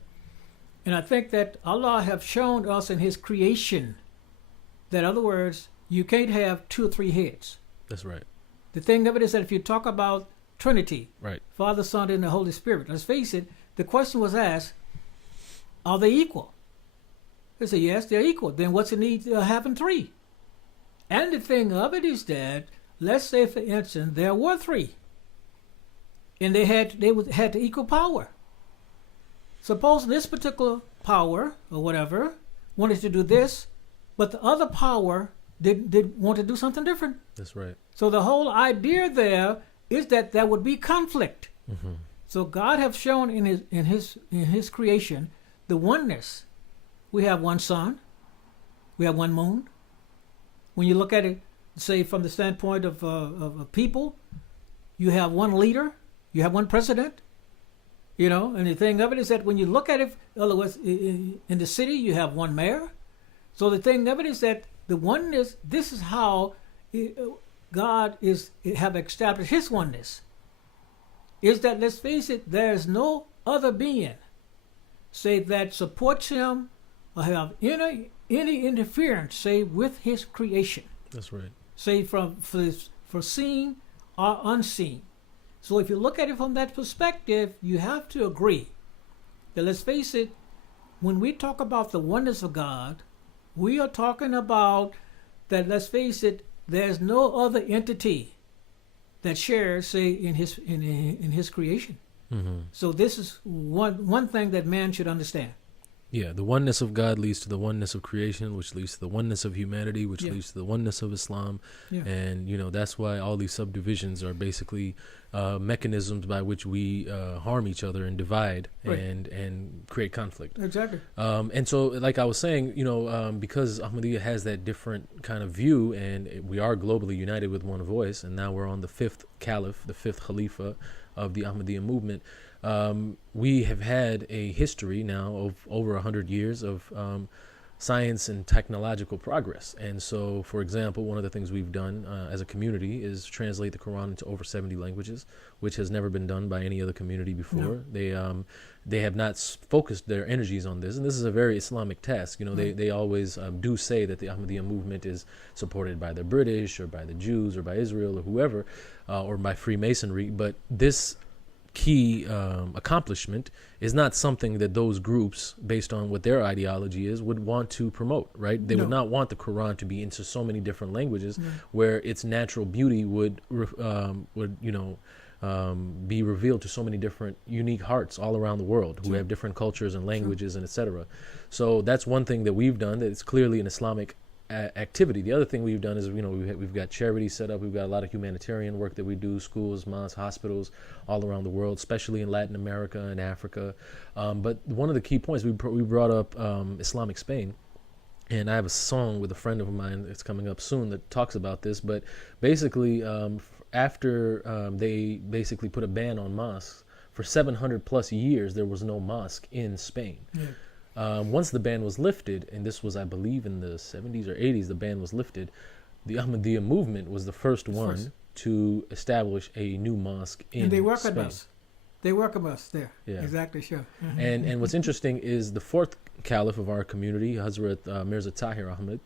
And I think that Allah have shown us in His creation that, in other words, you can't have two or three heads. That's right. The thing of it is that if you talk about Trinity, right, Father, Son, and the Holy Spirit, let's face it, the question was asked, are they equal? They say, yes, they're equal. Then what's the need of having three? And the thing of it is that, let's say, for instance, there were three, and they had the equal power. Suppose this particular power, or whatever, wanted to do this, but the other power did want to do something different. That's right. So the whole idea there is that there would be conflict. So God have shown in his creation the oneness. We have one sun, we have one moon. When you look at it, say from the standpoint of people, you have one leader, you have one president. And the thing of it is that when you look at it, in other words, in the city, you have one mayor. So the thing of it is that the oneness, this is how God have established His oneness. Is that, let's face it, there's no other being, say, that supports Him or have any interference, say, with His creation. That's right. Say, for seen or unseen. So if you look at it from that perspective, you have to agree that, let's face it, when we talk about the oneness of God, we are talking about that, let's face it, there's no other entity that shares, say, in his creation. So this is one thing that man should understand. Yeah, the oneness of God leads to the oneness of creation, which leads to the oneness of humanity, which leads to the oneness of Islam. And, that's why all these subdivisions are basically mechanisms by which we harm each other and divide and create conflict. Exactly. And so, like I was saying, because Ahmadiyya has that different kind of view, and we are globally united with one voice, and now we're on the fifth caliph, the fifth khalifa of the Ahmadiyya movement. We have had a history now of over 100 years of science and technological progress. And so, for example, one of the things we've done as a community is translate the Quran into over 70 languages, which has never been done by any other community before. No. They have not focused their energies on this, and this is a very Islamic task. You know, they always do say that the Ahmadiyya movement is supported by the British or by the Jews or by Israel or whoever, or by Freemasonry, but this key accomplishment is not something that those groups, based on what their ideology is, would want to promote, right? They would not want the Quran to be into so many different languages where its natural beauty would be revealed to so many different unique hearts all around the world who have different cultures and languages and etc. So that's one thing that we've done that is clearly an Islamic activity. The other thing we've done is, we've got charity set up. We've got a lot of humanitarian work that we do, schools, mosques, hospitals all around the world, especially in Latin America and Africa. But one of the key points, we brought up Islamic Spain. And I have a song with a friend of mine that's coming up soon that talks about this. But basically, after they basically put a ban on mosques, for 700 plus years, there was no mosque in Spain. Yeah. Once the ban was lifted, and this was, I believe, in the 70s or 80s, the ban was lifted, the Ahmadiyya movement was the first one to establish a new mosque in Spain. And they welcomed us. They welcomed us there. Yeah. Exactly, sure. Mm-hmm. And what's interesting is the fourth caliph of our community, Hazrat Mirza Tahir Ahmed,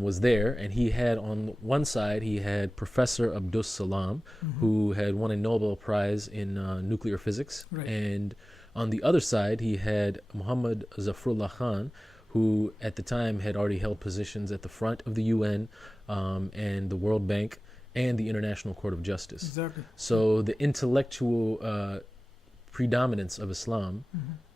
was there, and he had on one side, he had Professor Abdul Salam, who had won a Nobel Prize in nuclear physics, and on the other side, he had Muhammad Zafrullah Khan, who at the time had already held positions at the front of the UN and the World Bank and the International Court of Justice. Exactly. So the intellectual predominance of Islam,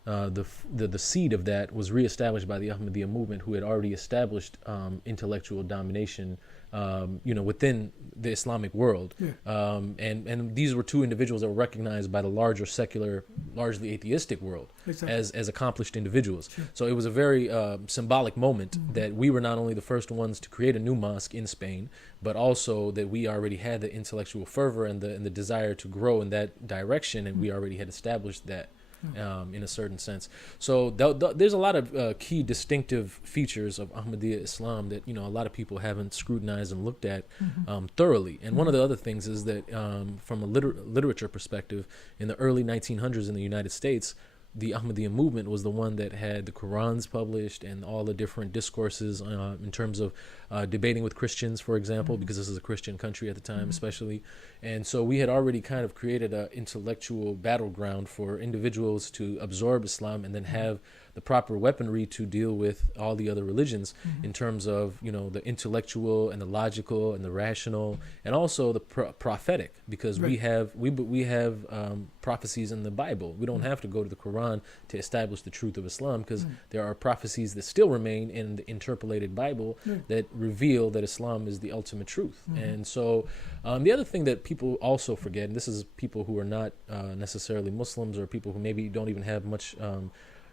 the seed of that was reestablished by the Ahmadiyya movement, who had already established intellectual domination within the Islamic world. Yeah. And these were two individuals that were recognized by the larger secular, largely atheistic world as accomplished individuals. Sure. So it was a very symbolic moment that we were not only the first ones to create a new mosque in Spain, but also that we already had the intellectual fervor and the desire to grow in that direction, and we already had established that. In a certain sense. So there's a lot of key distinctive features of Ahmadiyya Islam that, a lot of people haven't scrutinized and looked at thoroughly. And one of the other things is that from a literature perspective, in the early 1900s in the United States, the Ahmadiyya movement was the one that had the Qurans published and all the different discourses in terms of debating with Christians, for example, because this is a Christian country at the time, especially. And so we had already kind of created an intellectual battleground for individuals to absorb Islam and then have the proper weaponry to deal with all the other religions in terms of, the intellectual and the logical and the rational and also the prophetic, because we have prophecies in the Bible. We don't have to go to the Quran to establish the truth of Islam, because there are prophecies that still remain in the interpolated Bible that reveal that Islam is the ultimate truth. And so the other thing that people also forget, and this is people who are not necessarily Muslims or people who maybe don't even have much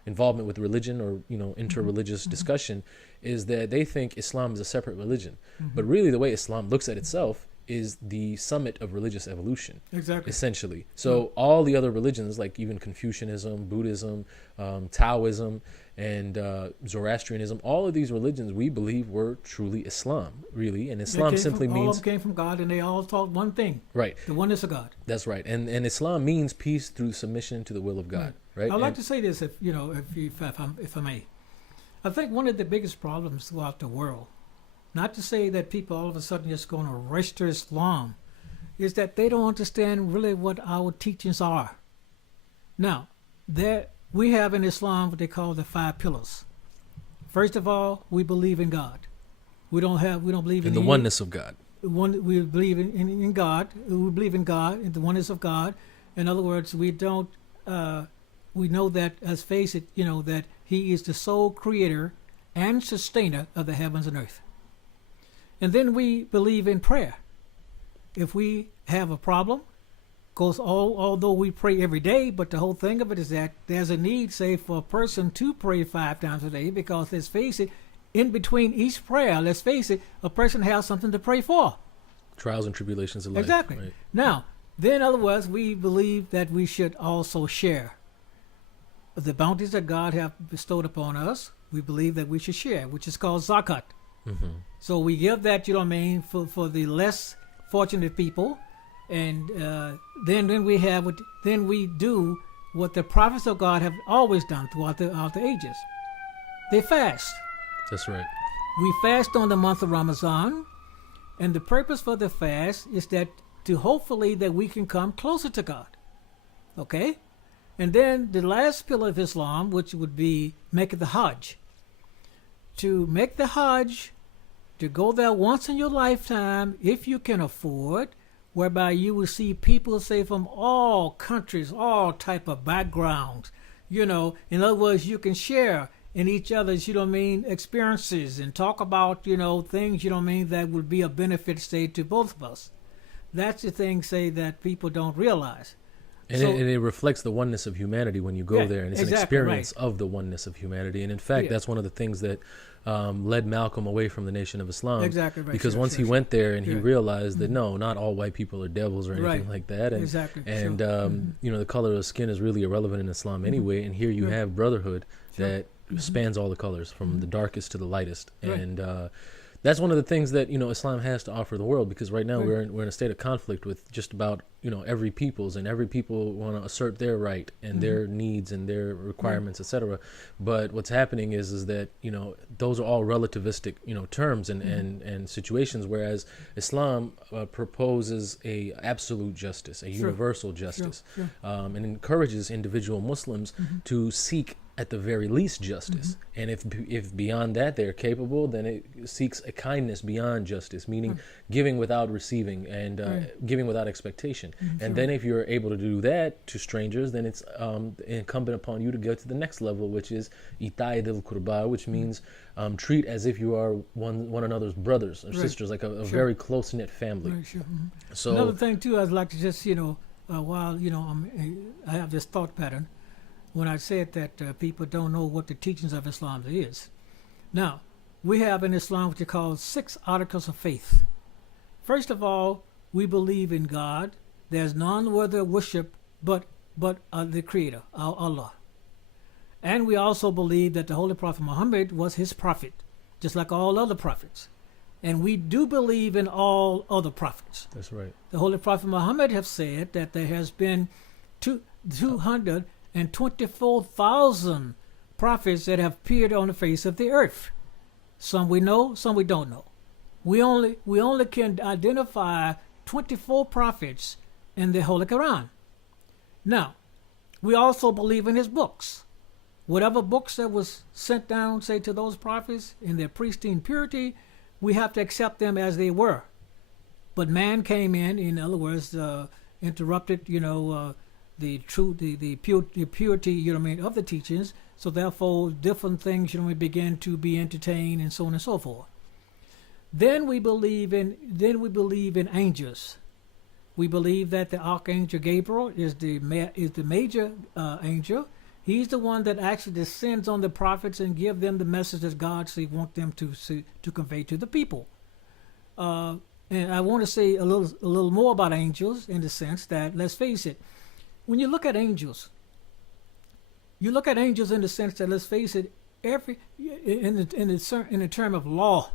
involvement with religion or interreligious discussion, is that they think Islam is a separate religion. But really the way Islam looks at itself is the summit of religious evolution, essentially. So all the other religions, like even Confucianism, Buddhism, Taoism, and Zoroastrianism, all of these religions we believe were truly Islam, really. And Islam simply means... All of them came from God, and they all taught one thing. Right. The oneness of God. That's right. And Islam means peace through submission to the will of God. Right. I'd like to say this, if I may. I think one of the biggest problems throughout the world, not to say that people all of a sudden just going to rush to Islam, is that they don't understand really what our teachings are. Now, we have in Islam what they call the 5 pillars. First of all, we believe in God. We don't believe in the oneness of God. We believe in God. We believe in God, in the oneness of God. In other words, we don't. We know that, let's face it, that He is the sole creator and sustainer of the heavens and earth. And then we believe in prayer. If we have a problem, because although we pray every day, but the whole thing of it is that there's a need, say, for a person to pray 5 times a day, because let's face it, in between each prayer, let's face it, a person has something to pray for. Trials and tribulations of life. Exactly. Right. Now, then in other words, we believe that we should also share the bounties that God have bestowed upon us. we believe that we should share, which is called zakat. Mm-hmm. So we give that, for the less fortunate people, and then we do what the prophets of God have always done throughout the ages. They fast. That's right. We fast on the month of Ramadan, and the purpose for the fast is that to hopefully that we can come closer to God. Okay? And then the last pillar of Islam, which would be making the Hajj. To make the Hajj, to go there once in your lifetime, if you can afford, whereby you will see people, say, from all countries, all type of backgrounds. In other words, you can share in each other's, experiences and talk about, things, that would be a benefit, say, to both of us. That's the thing, say, that people don't realize. And, it reflects the oneness of humanity when you go there, and it's an experience of the oneness of humanity. And in fact, that's one of the things that led Malcolm away from the Nation of Islam. Exactly right. Because once he went there and he realized that no, not all white people are devils or anything like that. And, the color of skin is really irrelevant in Islam anyway. And here you have brotherhood that spans all the colors, from the darkest to the lightest. And that's one of the things that Islam has to offer the world, because right now we're in a state of conflict with just about every people's, and every people want to assert their right and their needs and their requirements, etc. But what's happening is that those are all relativistic terms and situations, whereas Islam proposes a absolute justice, a universal justice, and encourages individual Muslims to seek at the very least justice. And if beyond that they're capable, then it seeks a kindness beyond justice, meaning giving without receiving and giving without expectation. And then if you're able to do that to strangers, then it's incumbent upon you to go to the next level, which is ita'id al-qurba, which means treat as if you are one another's brothers or sisters, like a very close-knit family. So another thing too, I'd like to just while I have this thought pattern when I said that people don't know what the teachings of Islam is. Now, we have in Islam what you call 6 articles of faith. First of all, we believe in God. There's none worthy of worship but the Creator, our Allah. And we also believe that the Holy Prophet Muhammad was his prophet, just like all other prophets. And we do believe in all other prophets. That's right. The Holy Prophet Muhammad have said that there has been 224,000 prophets that have appeared on the face of the earth. Some we know, some we don't know. We only can identify 24 prophets in the Holy Quran. Now, we also believe in his books. Whatever books that was sent down, say, to those prophets in their pristine purity, we have to accept them as they were. But man came in other words, interrupted, the truth, the purity, of the teachings. So therefore, different things, began to be entertained, and so on and so forth. Then we believe in angels. We believe that the Archangel Gabriel is the major angel. He's the one that actually descends on the prophets and give them the message that God want them to convey to the people. And I want to say a little more about angels, in the sense that, let's face it, when you look at angels, in the sense that, let's face it, in the term of law,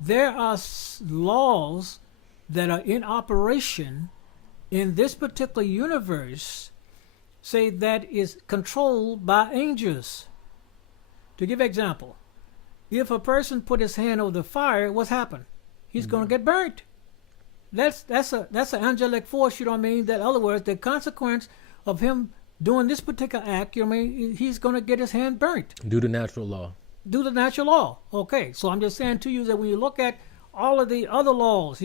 there are laws that are in operation in this particular universe, say, that is controlled by angels. To give example, if a person put his hand over the fire, what's happened? He's going to get burnt. That's an angelic force, that, in other words, the consequence of him doing this particular act, he's going to get his hand burnt. Due to natural law. Okay, so I'm just saying to you that when you look at all of the other laws,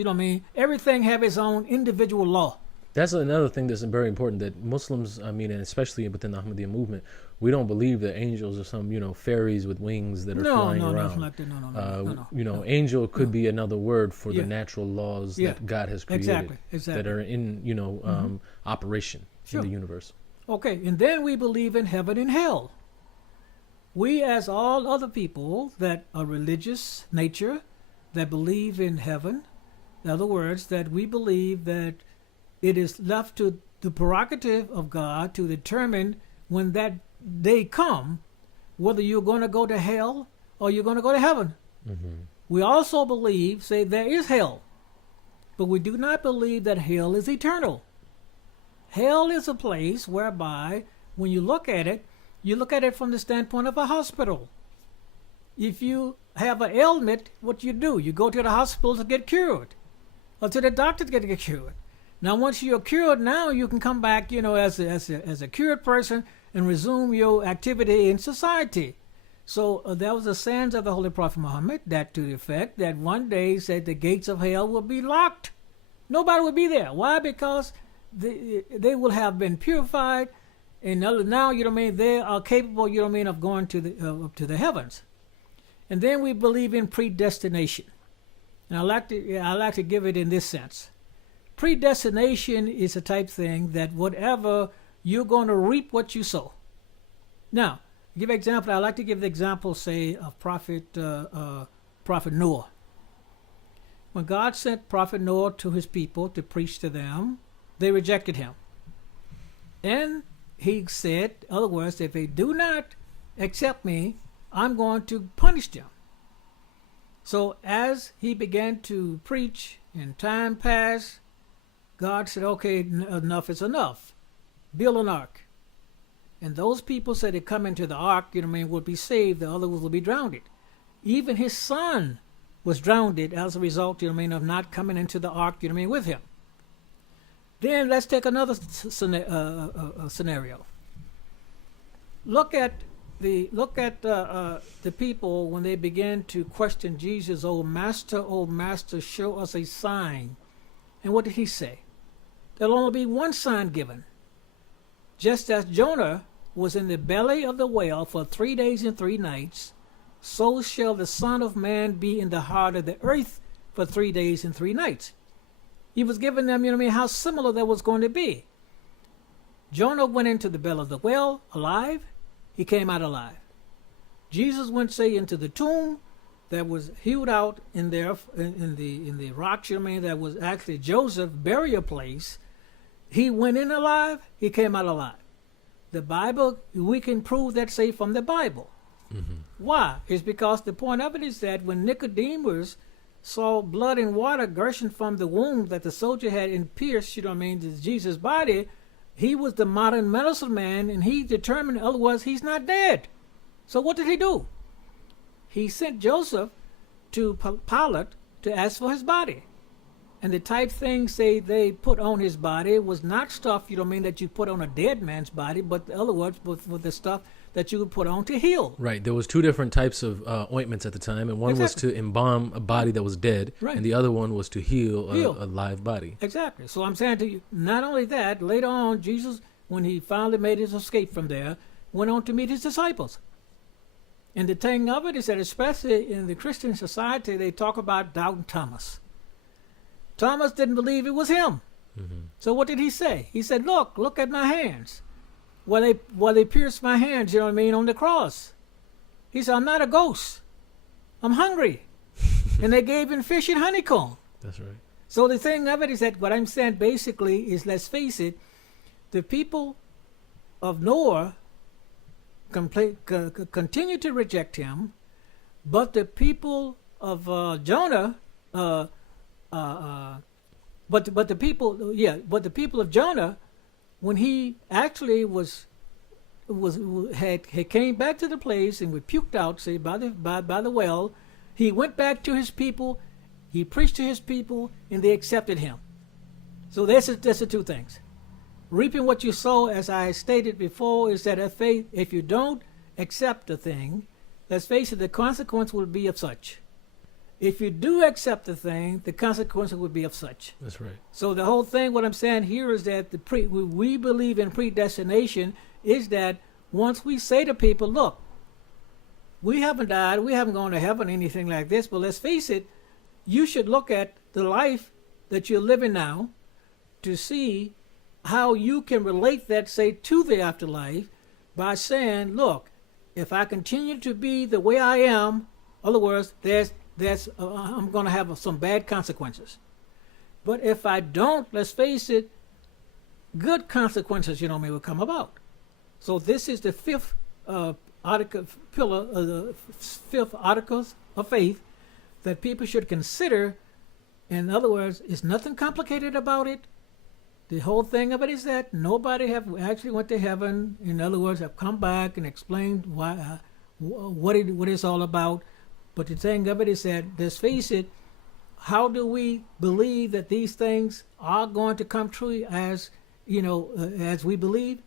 everything have its own individual law. That's another thing that's very important, that Muslims, and especially within the Ahmadiyya movement, we don't believe that angels are some, fairies with wings that are flying around. Like that. No. Angel could be another word for the natural laws that God has created, exactly. that are in, operation in the universe. Okay, and then we believe in heaven and hell. We, as all other people that are religious nature, that believe in heaven, in other words, that we believe that it is left to the prerogative of God to determine when that day come, whether you're going to go to hell or you're going to go to heaven. Mm-hmm. We also believe, say, there is hell, but we do not believe that hell is eternal. Hell is a place whereby, when you look at it from the standpoint of a hospital. If you have an ailment, what you do? You go to the hospital to get cured, or to the doctor to get cured. Now, once you're cured, now you can come back, as a cured person and resume your activity in society. So that was the sayings of the Holy Prophet Muhammad, that to the effect that one day he said the gates of hell will be locked. Nobody will be there. Why? Because they will have been purified, and now, they are capable, of going to the heavens. And then we believe in predestination. And I like to give it in this sense. Predestination is a type thing that whatever you're going to reap what you sow. Now, give an example. I like to give the example, say, of Prophet Noah. When God sent Prophet Noah to his people to preach to them, they rejected him. And he said, in other words, if they do not accept me, I'm going to punish them. So as he began to preach and time passed, God said, okay, enough is enough. Build an ark. And those people said they come into the ark, would be saved. The others will be drowned. Even his son was drowned as a result, of not coming into the ark, with him. Then let's take another scenario. Look at the people when they began to question Jesus. Oh master, show us a sign. And what did he say? There'll only be one sign given. Just as Jonah was in the belly of the whale for 3 days and 3 nights, so shall the Son of Man be in the heart of the earth for 3 days and 3 nights. He was giving them, how similar that was going to be. Jonah went into the belly of the whale alive. He came out alive. Jesus went, say, into the tomb that was hewed out in there in the rocks, that was actually Joseph's burial place. He went in alive. He came out alive. The Bible, we can prove that, say, from the Bible. Mm-hmm. Why? It's because the point of it is that when Nicodemus saw blood and water gushing from the wound that the soldier had pierced, Jesus' body, he was the modern medicine man, and he determined, otherwise, he's not dead. So what did he do? He sent Joseph to Pilate to ask for his body. And the type things they put on his body was not stuff, that you put on a dead man's body, but in other words, with the stuff that you would put on to heal. Right. There was 2 different types of ointments at the time, and one was to embalm a body that was dead, right, and the other one was to heal a live body. Exactly. So I'm saying to you, not only that, later on, Jesus, when he finally made his escape from there, went on to meet his disciples. And the thing of it is that, especially in the Christian society, they talk about doubting Thomas. Thomas didn't believe it was him. Mm-hmm. So what did he say? He said, look at my hands. Well, they pierced my hands, on the cross. He said, I'm not a ghost. I'm hungry. And they gave him fish and honeycomb. That's right. So the thing of it is that what I'm saying basically is, let's face it, the people of Noah continue to reject him, but the people of Jonah, but the people of Jonah, when he actually had came back to the place and was puked out, say, by the well, he went back to his people, he preached to his people, and they accepted him. So that's the 2 things. Reaping what you sow, as I stated before, is that if you don't accept a thing, let's face it, the consequence will be of such. If you do accept the thing, the consequence will be of such. That's right. So the whole thing, what I'm saying here is that we believe in predestination is that once we say to people, look, we haven't died, we haven't gone to heaven, anything like this, but let's face it, you should look at the life that you're living now to see how you can relate that, say, to the afterlife by saying, look, if I continue to be the way I am, in other words, I'm going to have some bad consequences. But if I don't, let's face it, good consequences, will come about. So this is the 5th article, pillar, the fifth articles of faith that people should consider. In other words, it's nothing complicated about it. The whole thing of it is that nobody have actually went to heaven. In other words, have come back and explained why, what it's all about. But the thing of it is that, let's face it, how do we believe that these things are going to come true as as we believe?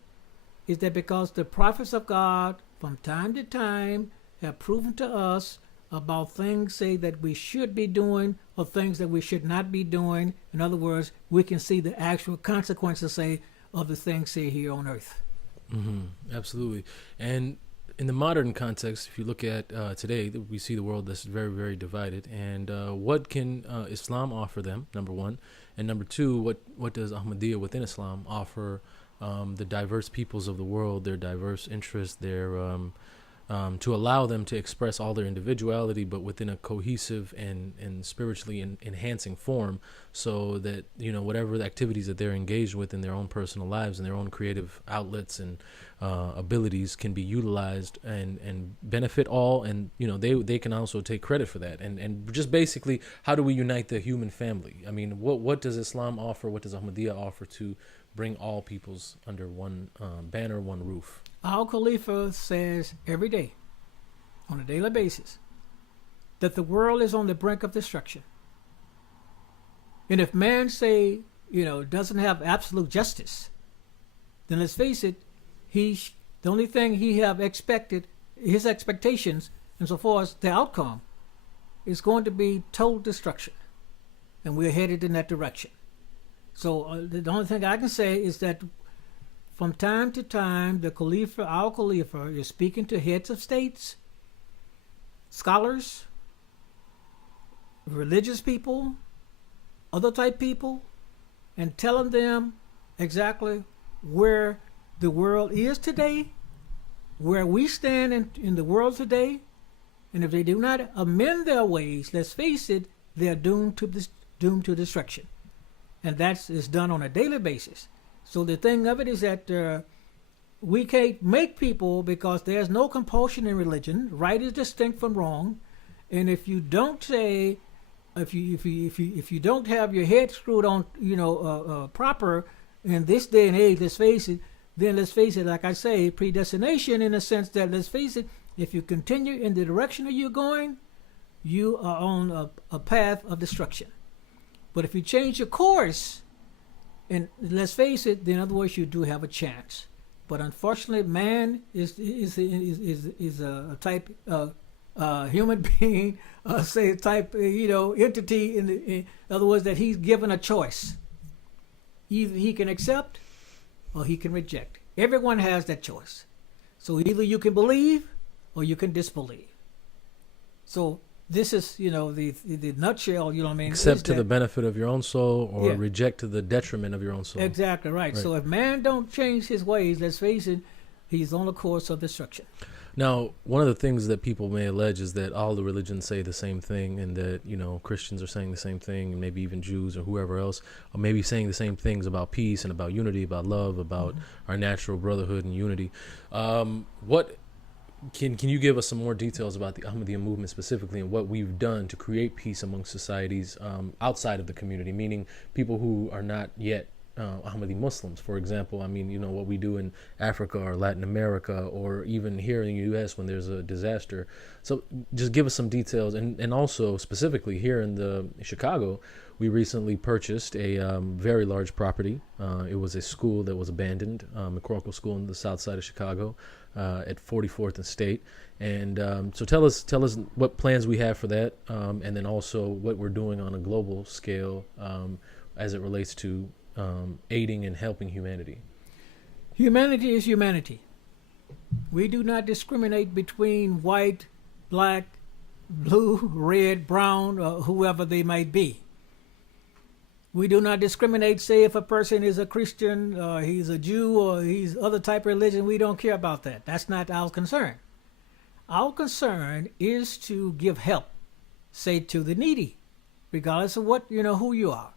Is that because the prophets of God from time to time have proven to us about things, say, that we should be doing or things that we should not be doing. In other words, we can see the actual consequences, say, of the things, say, here on earth. Absolutely. And in the modern context, if you look at today, we see the world that's very, very divided. And what can Islam offer them, number one? And number two, what does Ahmadiyya within Islam offer the diverse peoples of the world, their diverse interests, their to allow them to express all their individuality, but within a cohesive and spiritually enhancing form, so that whatever the activities that they're engaged with in their own personal lives and their own creative outlets and abilities can be utilized and benefit all, and they can also take credit for that, and just basically, how do we unite the human family? I mean, what does Islam offer? What does Ahmadiyya offer to bring all peoples under one banner, one roof? Our Khalifa says every day, on a daily basis, that the world is on the brink of destruction. And if man, say, doesn't have absolute justice, then let's face it, the only thing he have expected, his expectations, and so far as the outcome, is going to be total destruction. And we're headed in that direction. So the only thing I can say is that from time to time, our Khalifa, is speaking to heads of states, scholars, religious people, other type people, and telling them exactly where the world is today, where we stand in the world today, and if they do not amend their ways, let's face it, they're doomed to destruction. And that is done on a daily basis. So the thing of it is that we can't make people, because there's no compulsion in religion. Right is distinct from wrong, and if you don't say, if you don't have your head screwed on, proper in this day and age, let's face it. Then let's face it, like I say, predestination in the sense that, let's face it, if you continue in the direction that you're going, you are on a path of destruction. But if you change your course, and let's face it, then in other words, you do have a chance. But unfortunately, man is a type human being, say type entity. In other words, that he's given a choice. Either he can accept or he can reject. Everyone has that choice. So either you can believe or you can disbelieve. So this is, the nutshell, Accept to the benefit of your own soul, or reject to the detriment of your own soul. Exactly right. So if man don't change his ways, let's face it, he's on a course of destruction. Now, one of the things that people may allege is that all the religions say the same thing, and that, Christians are saying the same thing, and maybe even Jews or whoever else are maybe saying the same things about peace and about unity, about love, about our natural brotherhood and unity. What can you give us some more details about the Ahmadiyya movement specifically, and what we've done to create peace among societies outside of the community, meaning people who are not yet Ahmadi Muslims, for example? I mean, what we do in Africa or Latin America, or even here in the U.S. when there's a disaster. So just give us some details. And also specifically here in Chicago, we recently purchased a very large property. It was a school that was abandoned, McCorkle School in the south side of Chicago, at 44th and State. And so tell us what plans we have for that, and then also what we're doing on a global scale as it relates to aiding and helping humanity. Humanity is humanity. We do not discriminate between white, black, blue, red, brown, or whoever they might be. We do not discriminate, say, if a person is a Christian, he's a Jew, or he's other type of religion. We don't care about that. That's not our concern. Our concern is to give help, say, to the needy, regardless of what, who you are.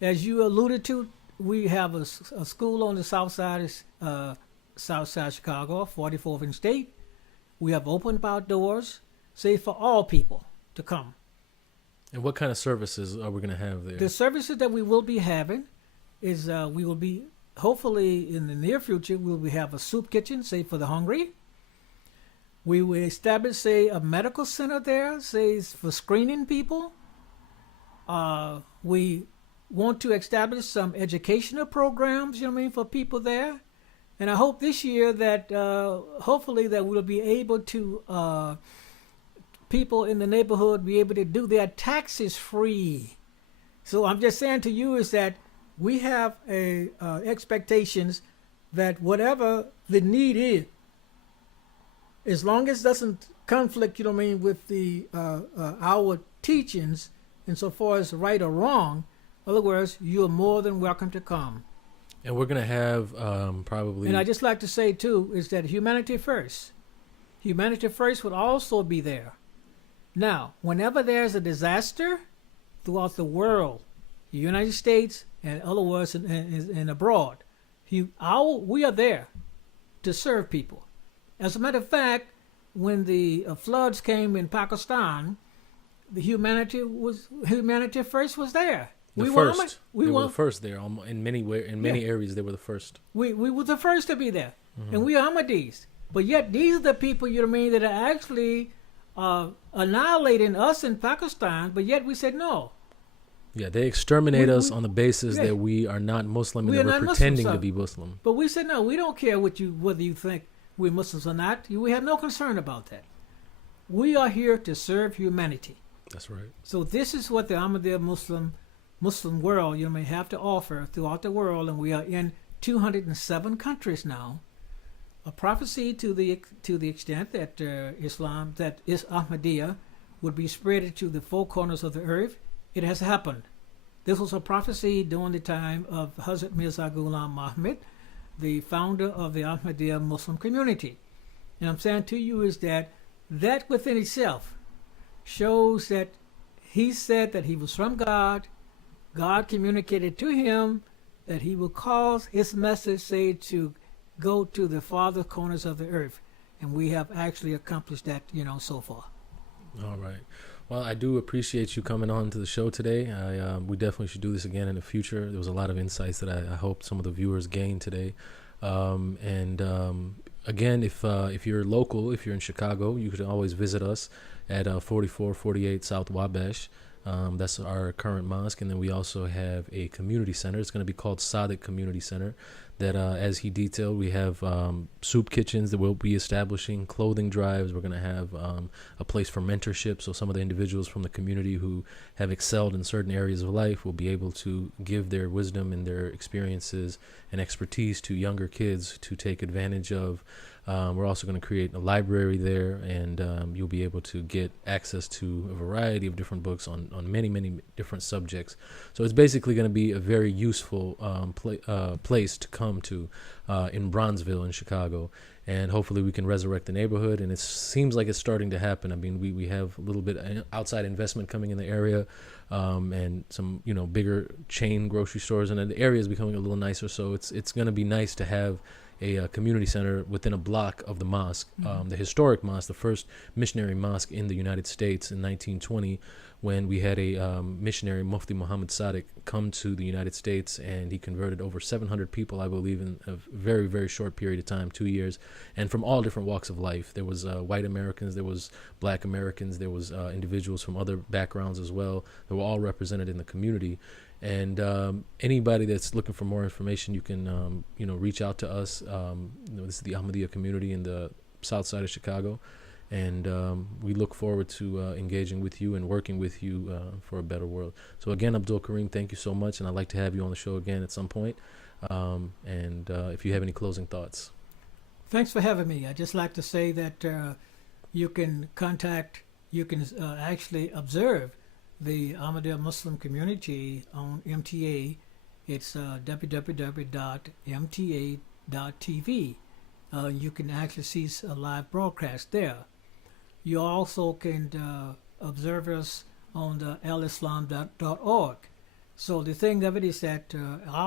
As you alluded to, we have a school on the south side of Chicago, 44th and State. We have opened our doors, say, for all people to come. And what kind of services are we going to have there? The services that we will be having is we will be, hopefully in the near future, we will have a soup kitchen, say, for the hungry. We will establish, say, a medical center there, say, for screening people. We want to establish some educational programs, for people there. And I hope this year that hopefully that we'll be able to, people in the neighborhood be able to do their taxes free. So I'm just saying to you is that we have expectations that whatever the need is, as long as it doesn't conflict, with the our teachings insofar as right or wrong, in other words, you're more than welcome to come. And we're going to have probably... And I just like to say, too, is that Humanity First. Humanity First would also be there. Now, whenever there's a disaster throughout the world, the United States and other words and abroad, we are there to serve people. As a matter of fact, when the floods came in Pakistan, the Humanity First was there. We were the first there. In many areas, they were the first. We were the first to be there, and we are Ahmadis. But yet, these are the people that are actually annihilating us in Pakistan. But yet, we said no. Yeah, they exterminate us on the basis that we are not Muslim and we're pretending to be Muslim. But we said no. We don't care whether you think we're Muslims or not. We have no concern about that. We are here to serve humanity. That's right. So this is what the Ahmadiyya Muslim world may have to offer throughout the world, and we are in 207 countries now. A prophecy to the extent that that is Ahmadiyya would be spread to the four corners of the earth. It has happened. This was a prophecy during the time of Hazrat Mirza Ghulam Ahmad, the founder of the Ahmadiyya Muslim community. And I'm saying to you is that within itself shows that he said that he was from God. God communicated to him that he will cause his message, say, to go to the farthest corners of the earth. And we have actually accomplished that, so far. All right. Well, I do appreciate you coming on to the show today. We definitely should do this again in the future. There was a lot of insights that I hope some of the viewers gained today. Again, if you're local, if you're in Chicago, you can always visit us at 4448 South Wabash. That's our current mosque. And then we also have a community center. It's going to be called Sadiq Community Center. That, as he detailed, we have soup kitchens that we'll be establishing, clothing drives. We're going to have a place for mentorship. So some of the individuals from the community who have excelled in certain areas of life will be able to give their wisdom and their experiences and expertise to younger kids to take advantage of. We're also going to create a library there, and you'll be able to get access to a variety of different books on many, many different subjects. So it's basically going to be a very useful place to come to in Bronzeville in Chicago. And hopefully we can resurrect the neighborhood. And it seems like it's starting to happen. I mean, we have a little bit of outside investment coming in the area, and some, bigger chain grocery stores. And the area is becoming a little nicer. So it's going to be nice to have a community center within a block of the mosque, the historic mosque, the first missionary mosque in the United States in 1920, when we had a missionary, Mufti Muhammad Sadiq, come to the United States, and he converted over 700 people, I believe, in a very, very short period of time, 2 years, and from all different walks of life. There was white Americans, there was black Americans, there was individuals from other backgrounds as well. They were all represented in the community. And anybody that's looking for more information, you can, reach out to us. This is the Ahmadiyya community in the south side of Chicago. And we look forward to engaging with you and working with you for a better world. So again, Abdul Karim, thank you so much. And I'd like to have you on the show again at some point. And if you have any closing thoughts. Thanks for having me. I'd just like to say that you can actually observe the Ahmadiyya Muslim community on MTA. It's www.mta.tv. You can actually see a live broadcast there. You also can observe us on the LSM.org. So the thing of it is that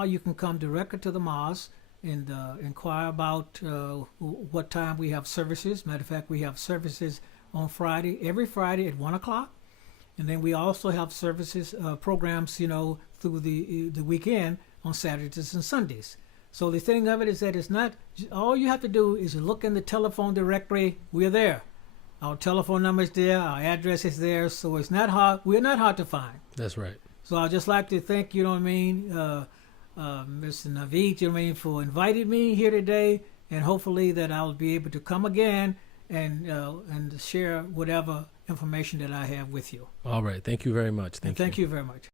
you can come directly to the mosque. and inquire about what time we have services. Matter of fact, we have services on Friday, every Friday at 1 o'clock. And then we also have services, programs, through the weekend on Saturdays and Sundays. So the thing of it is that it's not, all you have to do is look in the telephone directory. We're there. Our telephone number is there. Our address is there. So it's not hard. We're not hard to find. That's right. So I'd just like to thank, Mr. Naveed, for inviting me here today. And hopefully that I'll be able to come again and share whatever information that I have with you. All right. Thank you very much. Thank you very much.